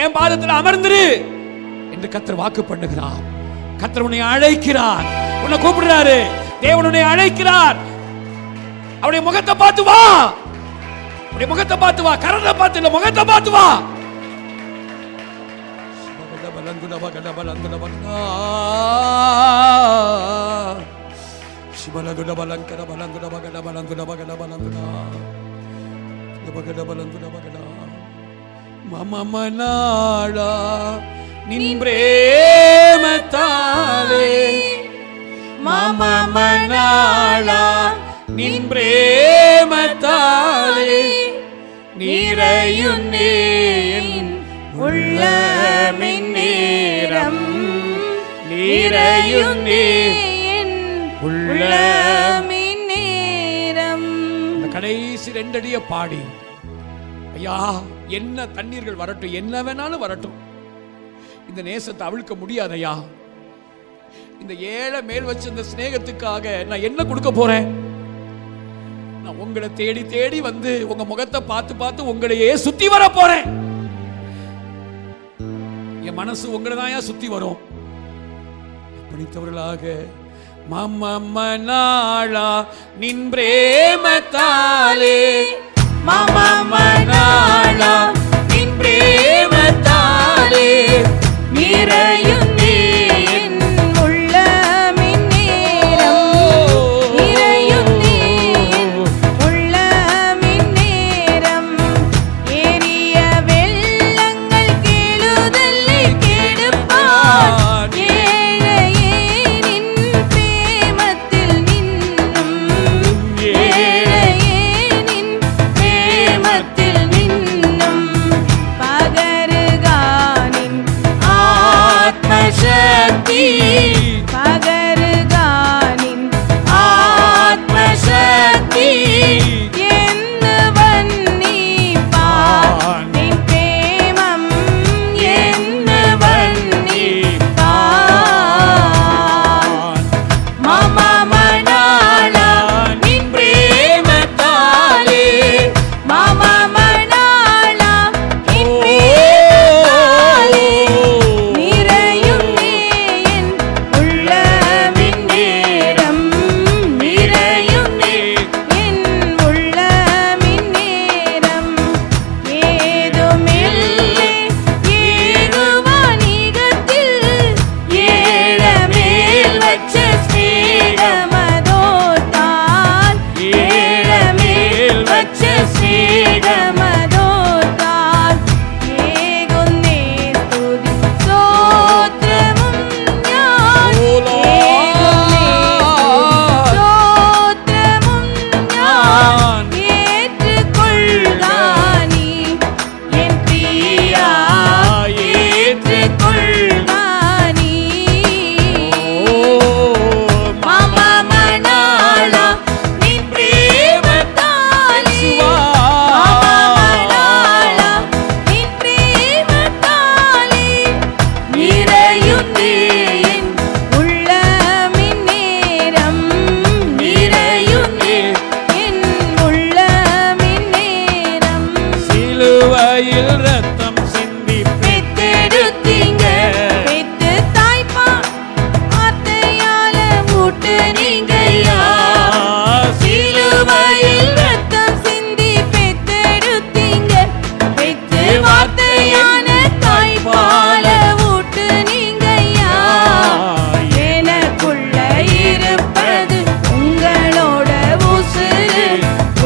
என் பாதத்தில் அமர்ந்துரு என்று கர்த்தர் வாக்கு பண்ணுகிறார். கர்த்தர் உன்னை அழைக்கிறார், உன்னை கூப்பிடுறாரு. தேவன் உன்னை அழைக்கிறார். அவருடைய முகத்தை பார்த்து வா. முகத்தை பார்த்து வா, கரத்தை பார்த்து இல்ல, முகத்தை பார்த்து வா. மமமனாளா நின் பிரேமத்தாலே, மமமனாளா நின் பிரேமத்தாலே நிறையுன்னே உள்ளமின் நேரம் நிறையுன்னே உள்ளமின் நேரம். இந்த கடைசி 2 அடிய பாடி, ஐயா என்ன தண்ணீர்கள் வரட்டும், என்ன வேணாலும் வரட்டும், இந்த நேசத்தை அவிழ்க்க முடியாதையா. இந்த ஏழை மேல் வச்ச இந்த சிநேகத்துக்காக நான் என்ன கொடுக்க போறேன்? நான் உங்களை தேடி தேடி வந்து உங்க முகத்தை பார்த்து பார்த்து உங்களையே சுத்தி வர போறேன். என் மனசு உங்களை தான் சுத்தி வரும். அப்படித்தவர்களாக மமமனாளா நின் பிரேமத்தாலே, மமமனாளா நின் பிரேமத்தாலே நிறையும் நீன் உள்ளமின் நேரம் நிறையும் நீன் உள்ளமின் நேரம். ஏறிய வெள்ளங்கள் கேளுதலை கெடுப்பான், ஏழையேனின் பிரேமத்தில் நின்னும் ஏழையேனின் பிரேமத்தில் நின்னும் பகருகானின் ஆத்மசக்தி, பகருகானின் ஆத்மசக்தி என்னவன் நீ பார், நின் பிரேமம் என்னவன் நீ பார். மமமனாளா நின் பிரேமத்தாலே, மமமனாளா நின் பிரேமத்தாலே நிறையும் நீன் உள்ளமின் நேரம் நிறையும் என் உள்ளமின் நேரம். ஏதுமில்லை ஏறுவானிகத்தில் ஏழமேல் வச்ச ஸ்நேகமதோர்த்தால், ஏழமேல் வச்ச ஸ்நேகமதோர்த்தால் ஏகுன்னே ஸ்துதி ஸ்தோத்திரமும் ஞான், ஏகுன்னே ஸ்துதி ஸ்தோத்திரமும் ஞான். ஏற்றுக்கொள்ளானி என் பிரியா, ஏற்றுக்கொள்ளானி. மமமனாளா நின் பிரேமத்தாலே, மமமனாளா நின் பிரேமத்தாலே நிறையும் நீன் உள்ளமின் நேரம் நிறையும் என் உள்ளமின் நேரம். சிலுவையில் ரத்தம் சிந்தி பெத்தெடுத்தீங்க பெத்து தாய்ப்பால் வார்த்தையால மூட்டு நீங்கய்யா. சிலுவையில் ரத்தம் சிந்தி பெத்தெடுத்தீங்க பெத்து வார்த்தையான தாய்ப்பால ஊட்டு நீங்கய்யா. எனக்குள்ள இருப்பது உங்களோட உசுரு,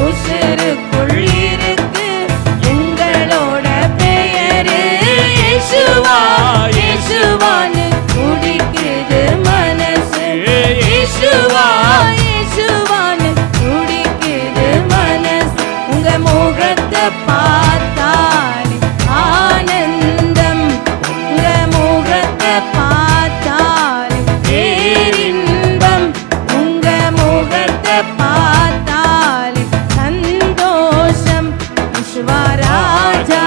உசுருக்குள் இருக்கு உங்களோட பெயரு. இயேசுவா இயேசுவான்னு துடிக்குது மனசு, இயேசுவா இயேசுவான்னு துடிக்குது மனசு. உங்க முகத்தை பார்த்தாலே ஆனந்தம், உங்க முகத்தை பார்த்தாலே பேரின்பம், உங்க முகத்தை பார்த்தாலே சந்தோஷம். ஈஸ்வராஜா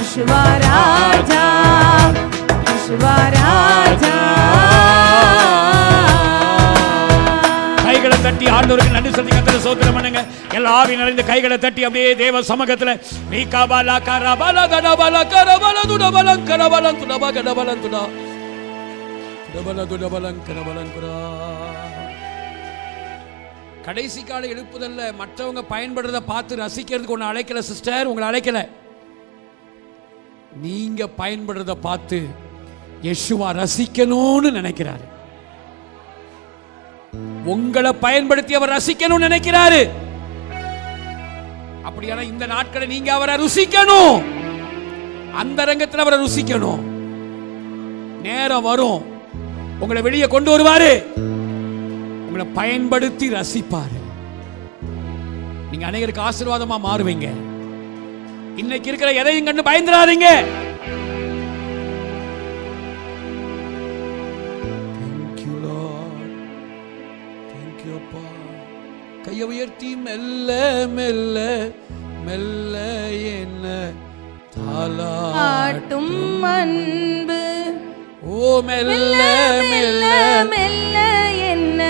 ஈஸ்வராஜா ஈஸ்வராஜா. கைகளை தட்டி ஆண்டவருக்கு நன்றி சொல்லி கர்த்தரை ஸ்தோத்திரம் பண்ணுங்க. எல்லா ஆவி நிறைந்த கைகளை தட்டி அப்படியே தேவ சமூகத்துல நீகாபாலா கரபாலா கடபாலா கரபாலா துடபலன் கரபலன் துடபா கடபலன் துடா துடபல துடபலன் கரபலன் குரா. கடைசி கால எழுப்புதல்ல மற்றவங்க பயன்படுறத பார்த்து ரசிக்கிறதுக்கு ஒன்று அழைக்கல சிஸ்டர், உங்களை அழைக்கல. நீங்க பயன்படுறத பார்த்து யேசுவா ரசிக்கணும்னு நினைக்கிறாரு. உங்களை பயன்படுத்தி அவர் ரசிக்கணும்னு நினைக்கிறாரு. அப்படியான இந்த நாட்களை நீங்க அவரை ருசிக்கணும், அந்த ரங்கத்தில் அவரை ருசிக்கணும். நேரம் வரும், உங்களை வெளியே கொண்டு வருவாரு, உங்களை பயன்படுத்தி ரசிப்பாரு. நீங்க அநேகருக்கு ஆசீர்வாதமா மாறுவீங்க. இன்னைக்கு இருக்கிற எதையும் கண்டு பயந்துடாதீங்க. கையை உயர்த்தி மெல்ல மெல்ல மெல்ல என்ன தாலாட்டும் அன்பு, ஓ மெல்ல மெல்ல மெல்ல என்ன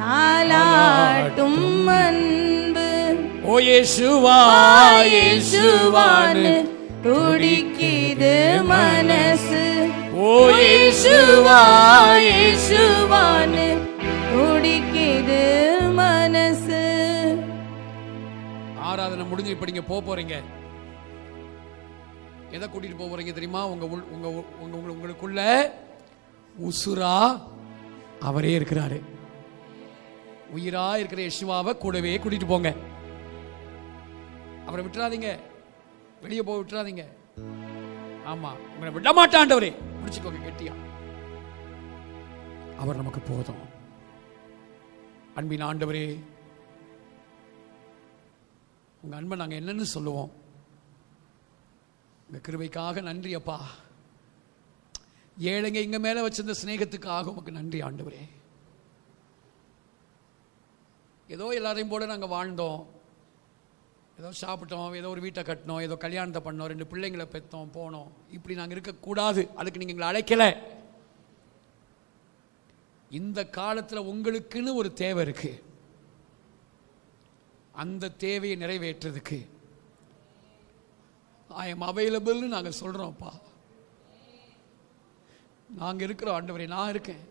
தாலாட்டும் அன்பு, ஓ இயேசுவா இயேசுவான்னு துடிக்குது மனசு, ஓ இயேசுவா இயேசுவான்னு துடிக்குது மனசு. ஆராதனை முடிஞ்சு இப்ப நீங்க போறீங்க. எதை கூட்டிட்டு போறீங்க தெரியுமா? உங்களுக்குள்ள உசுரா அவரே இருக்கிறாரு. உயிரா இருக்கிற யேசுவாவை கூடவே கூட்டிட்டு போங்க. அவரை விட்டுறாதீங்க, வெளியே போய் விட்டுறாதீங்க. ஆமா, உங்களை விட மாட்டாண்டவரே, பிடிச்சுக்கோங்க கெட்டியா. அவர் நமக்கு போதும். அன்பின் ஆண்டவரே, உங்க அன்பை நாங்க என்னன்னு சொல்லுவோம்? உங்க கிருபைக்காக நன்றி அப்பா. ஏழைங்க இங்க மேல வச்சிருந்த சிநேகத்துக்காக உமக்கு நன்றி ஆண்டவரே. ஏதோ எல்லாரையும் போல நாங்க வாழ்ந்தோம், ஏதோ சாப்பிட்டோம், ஏதோ ஒரு வீட்டை கட்டினோம், ஏதோ கல்யாணத்தை பண்ணோம், 2 பிள்ளைங்களை பெற்றோம், போனோம். இப்படி நாங்கள் இருக்கக்கூடாது. அதுக்கு நீங்கள் எங்களை அழைக்கல. இந்த காலத்தில் உங்களுக்குன்னு ஒரு தேவை இருக்கு. அந்த தேவையை நிறைவேற்றுறதுக்கு ஐ எம் அவைலபிள்னு நாங்கள் சொல்கிறோம்ப்பா. நாங்கள் இருக்கிறோம் ஆண்டவரே, நான் இருக்கேன்,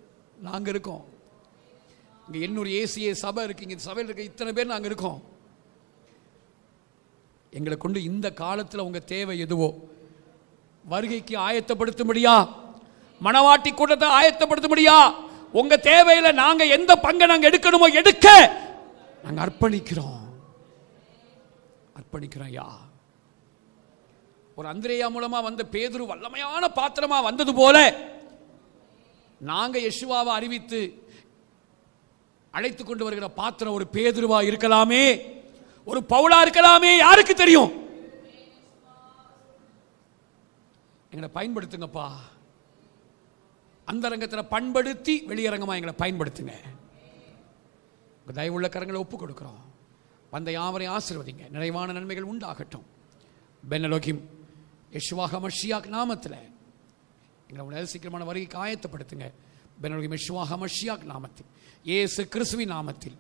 நாங்கள் இருக்கோம். இங்கே 800 ஏசிஏ சபை இருக்கு, இங்கே சபையில் இருக்க இத்தனை பேர் நாங்கள் இருக்கோம். எங்களை கொண்டு இந்த காலத்தில் உங்க தேவை எதுவோ வருகைக்கு ஆயத்தப்படுத்தும்படியா, மணவாட்டி கூட்டத்தை ஆயத்தப்படுத்தும்படியா, உங்க தேவையில நாங்க எந்த பங்கை நாங்க எடுக்கணுமோ எடுக்க நாங்க அர்ப்பணிக்கிறோம். ஐயா. ஒரு அந்திரேயா மூலமா வந்த பேதுரு வல்லமையான பாத்திரமா வந்தது போல நாங்க யேசுவாவை அறிவித்து அழைத்து கொண்டு வருகிற பாத்திரம் ஒரு பேதுருவா இருக்கலாமே, ஒரு பவுலா இருக்கலாமே, யாருக்கு தெரியும்? எங்களை பயன்படுத்துங்கப்பா. அந்த ரங்கத்தில் பண்படுத்தி வெளியரங்கமா எங்களை பயன்படுத்துங்க. தயவுள்ள கரங்களை ஒப்பு கொடுக்கிறோம். வந்த யாவரையும் ஆசீர்வதிங்க, நிறைவான நன்மைகள் உண்டாகட்டும். பென்னலோகிம் யெஷுவா ஹமஷியாக் நாமத்தில் எங்களை சீக்கிரமான வருகைக்கு ஆயத்தப்படுத்துங்க. பென்னலோகிம் யெஷுவா ஹமஷியாக் நாமத்தில், இயேசு கிறிஸ்துவின் நாமத்தில்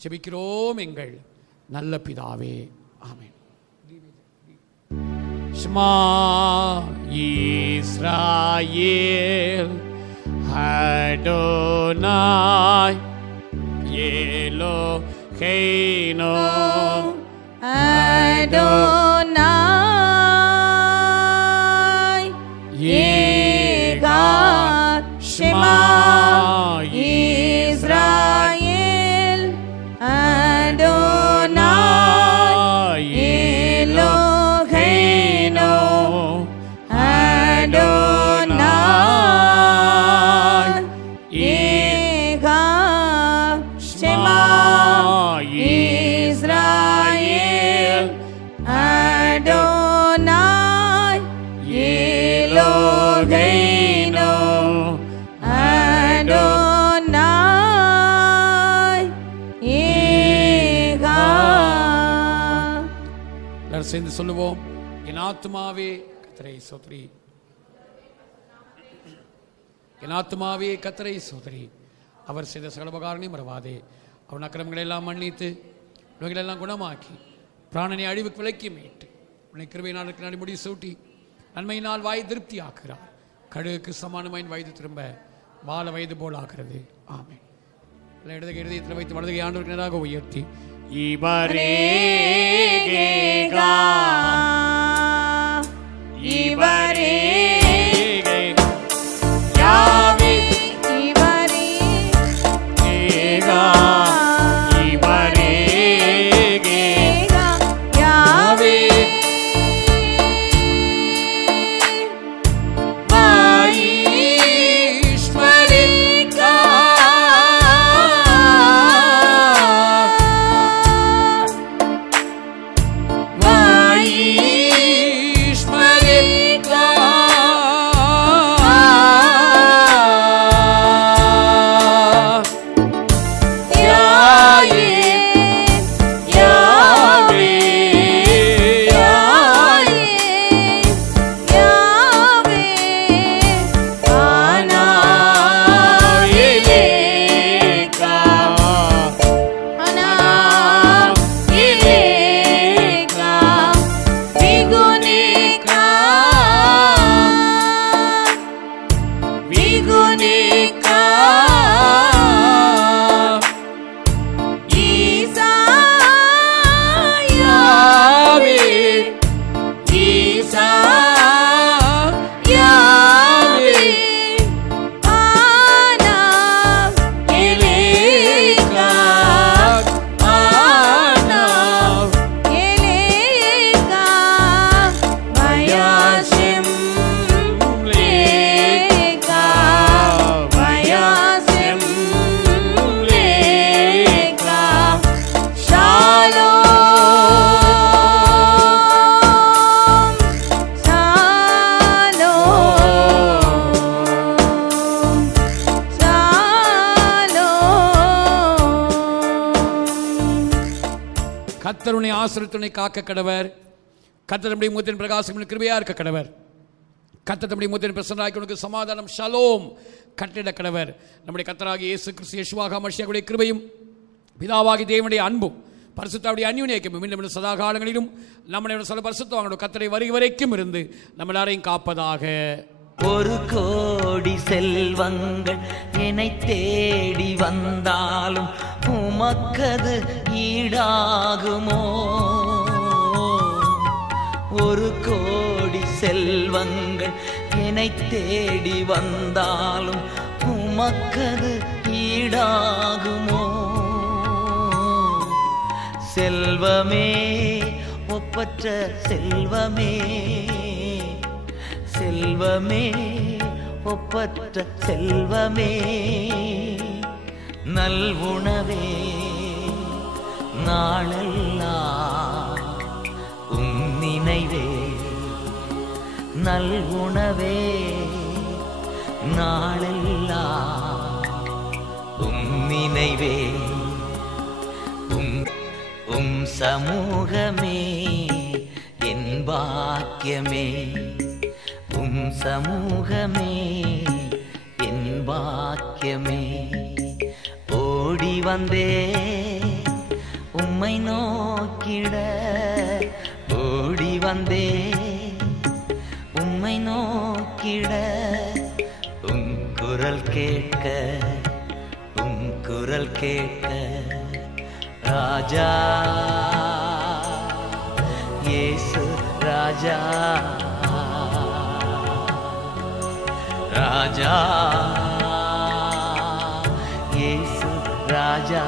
ஜெபிக்கிறோம் எங்கள் நல்ல பிதாவே, ஆமென். Sharma Israel Adonai Eloheinu Adonai Echad Shema Israel Adonai Eloheinu சேர்ந்து சொல்லுவோம். என் ஆத்துமாவே கர்த்தரை ஸ்தோத்திரி, என் ஆத்துமாவே கர்த்தரை ஸ்தோத்திரி. அவர் செய்த சகல உபகாரங்களையும் மறவாதே. அவன் அக்கிரமங்களை எல்லாம் மன்னித்து நோய்களை எல்லாம் குணமாக்கி பிராணனை அழிவுக்கு விலக்கி மீட்டு உன்னை கிருபையினால் நடிமுடி சூட்டி நன்மையினால் வாய் திருப்தி ஆக்குகிறார். கழுகுக்கு சமானமாயின் வயது திரும்ப வாழ வயது போல் ஆகிறது. ஆமென். இடதுகை இருதயத்தில் வைத்து வலதுகை ஆண்டவருக்கு நேராக உயர்த்தி இவரேகா இவரே யாவே இவரேகா இவரேகா யாவே வைஷ்மரிகா கர்த்தருனை ஆசீர்வதித்துனை காக்க கடவர். கர்த்தர் நம்முடைய முகத்தின் பிரகாசம் கிருபையா இருக்க கடவர். கர்த்தர் நம்முடைய முகத்தின் பிரசன்னாக்கி உனக்கு சமாதானம் ஷலோம் கட்டிட கடவர். நம்முடைய கர்த்தராகிய இயேசு கிறிஸ்து யேசுவாக மரியாதையுடைய கிருபையும் பிதாவாகிய தேவனுடைய அன்பும் பரிசுத்தாவுடைய அந்யோன்யமும் இன்னும் சதா காலங்களிலும் நம்முடைய சொல்ல பரிசுத்தவாங்களோட கர்த்தரை வருகை வரைக்கும் இருந்து நம்ம எல்லாரையும் காப்பதாக. ஒரு கோடி செல்வங்கள் என்னை தேடி வந்தாலும் உமக்கது ஈடாகுமோ? ஒரு கோடி செல்வங்கள் என்னை தேடி வந்தாலும் உமக்கது ஈடாகுமோ? செல்வமே ஒப்பற்ற செல்வமே, செல்வமே ஒப்பற்ற செல்வமே, நல்வுணவே நாளெல்லாம் உம் நினைவே, நல்வுணவே நாளெல்லாம் உம் நினைவே, உம் சமூகமே என் பாக்கியமே, உம் சமூகமே என் பாக்கியமே. ஓடி வந்தே உம்மை நோக்கிட, ஓடி வந்தே உம்மை நோக்கிட, உம் குரல் கேட்க, உம் குரல் கேட்க. ராஜா இயேசு ராஜா, ராஜா இயேசு ராஜா.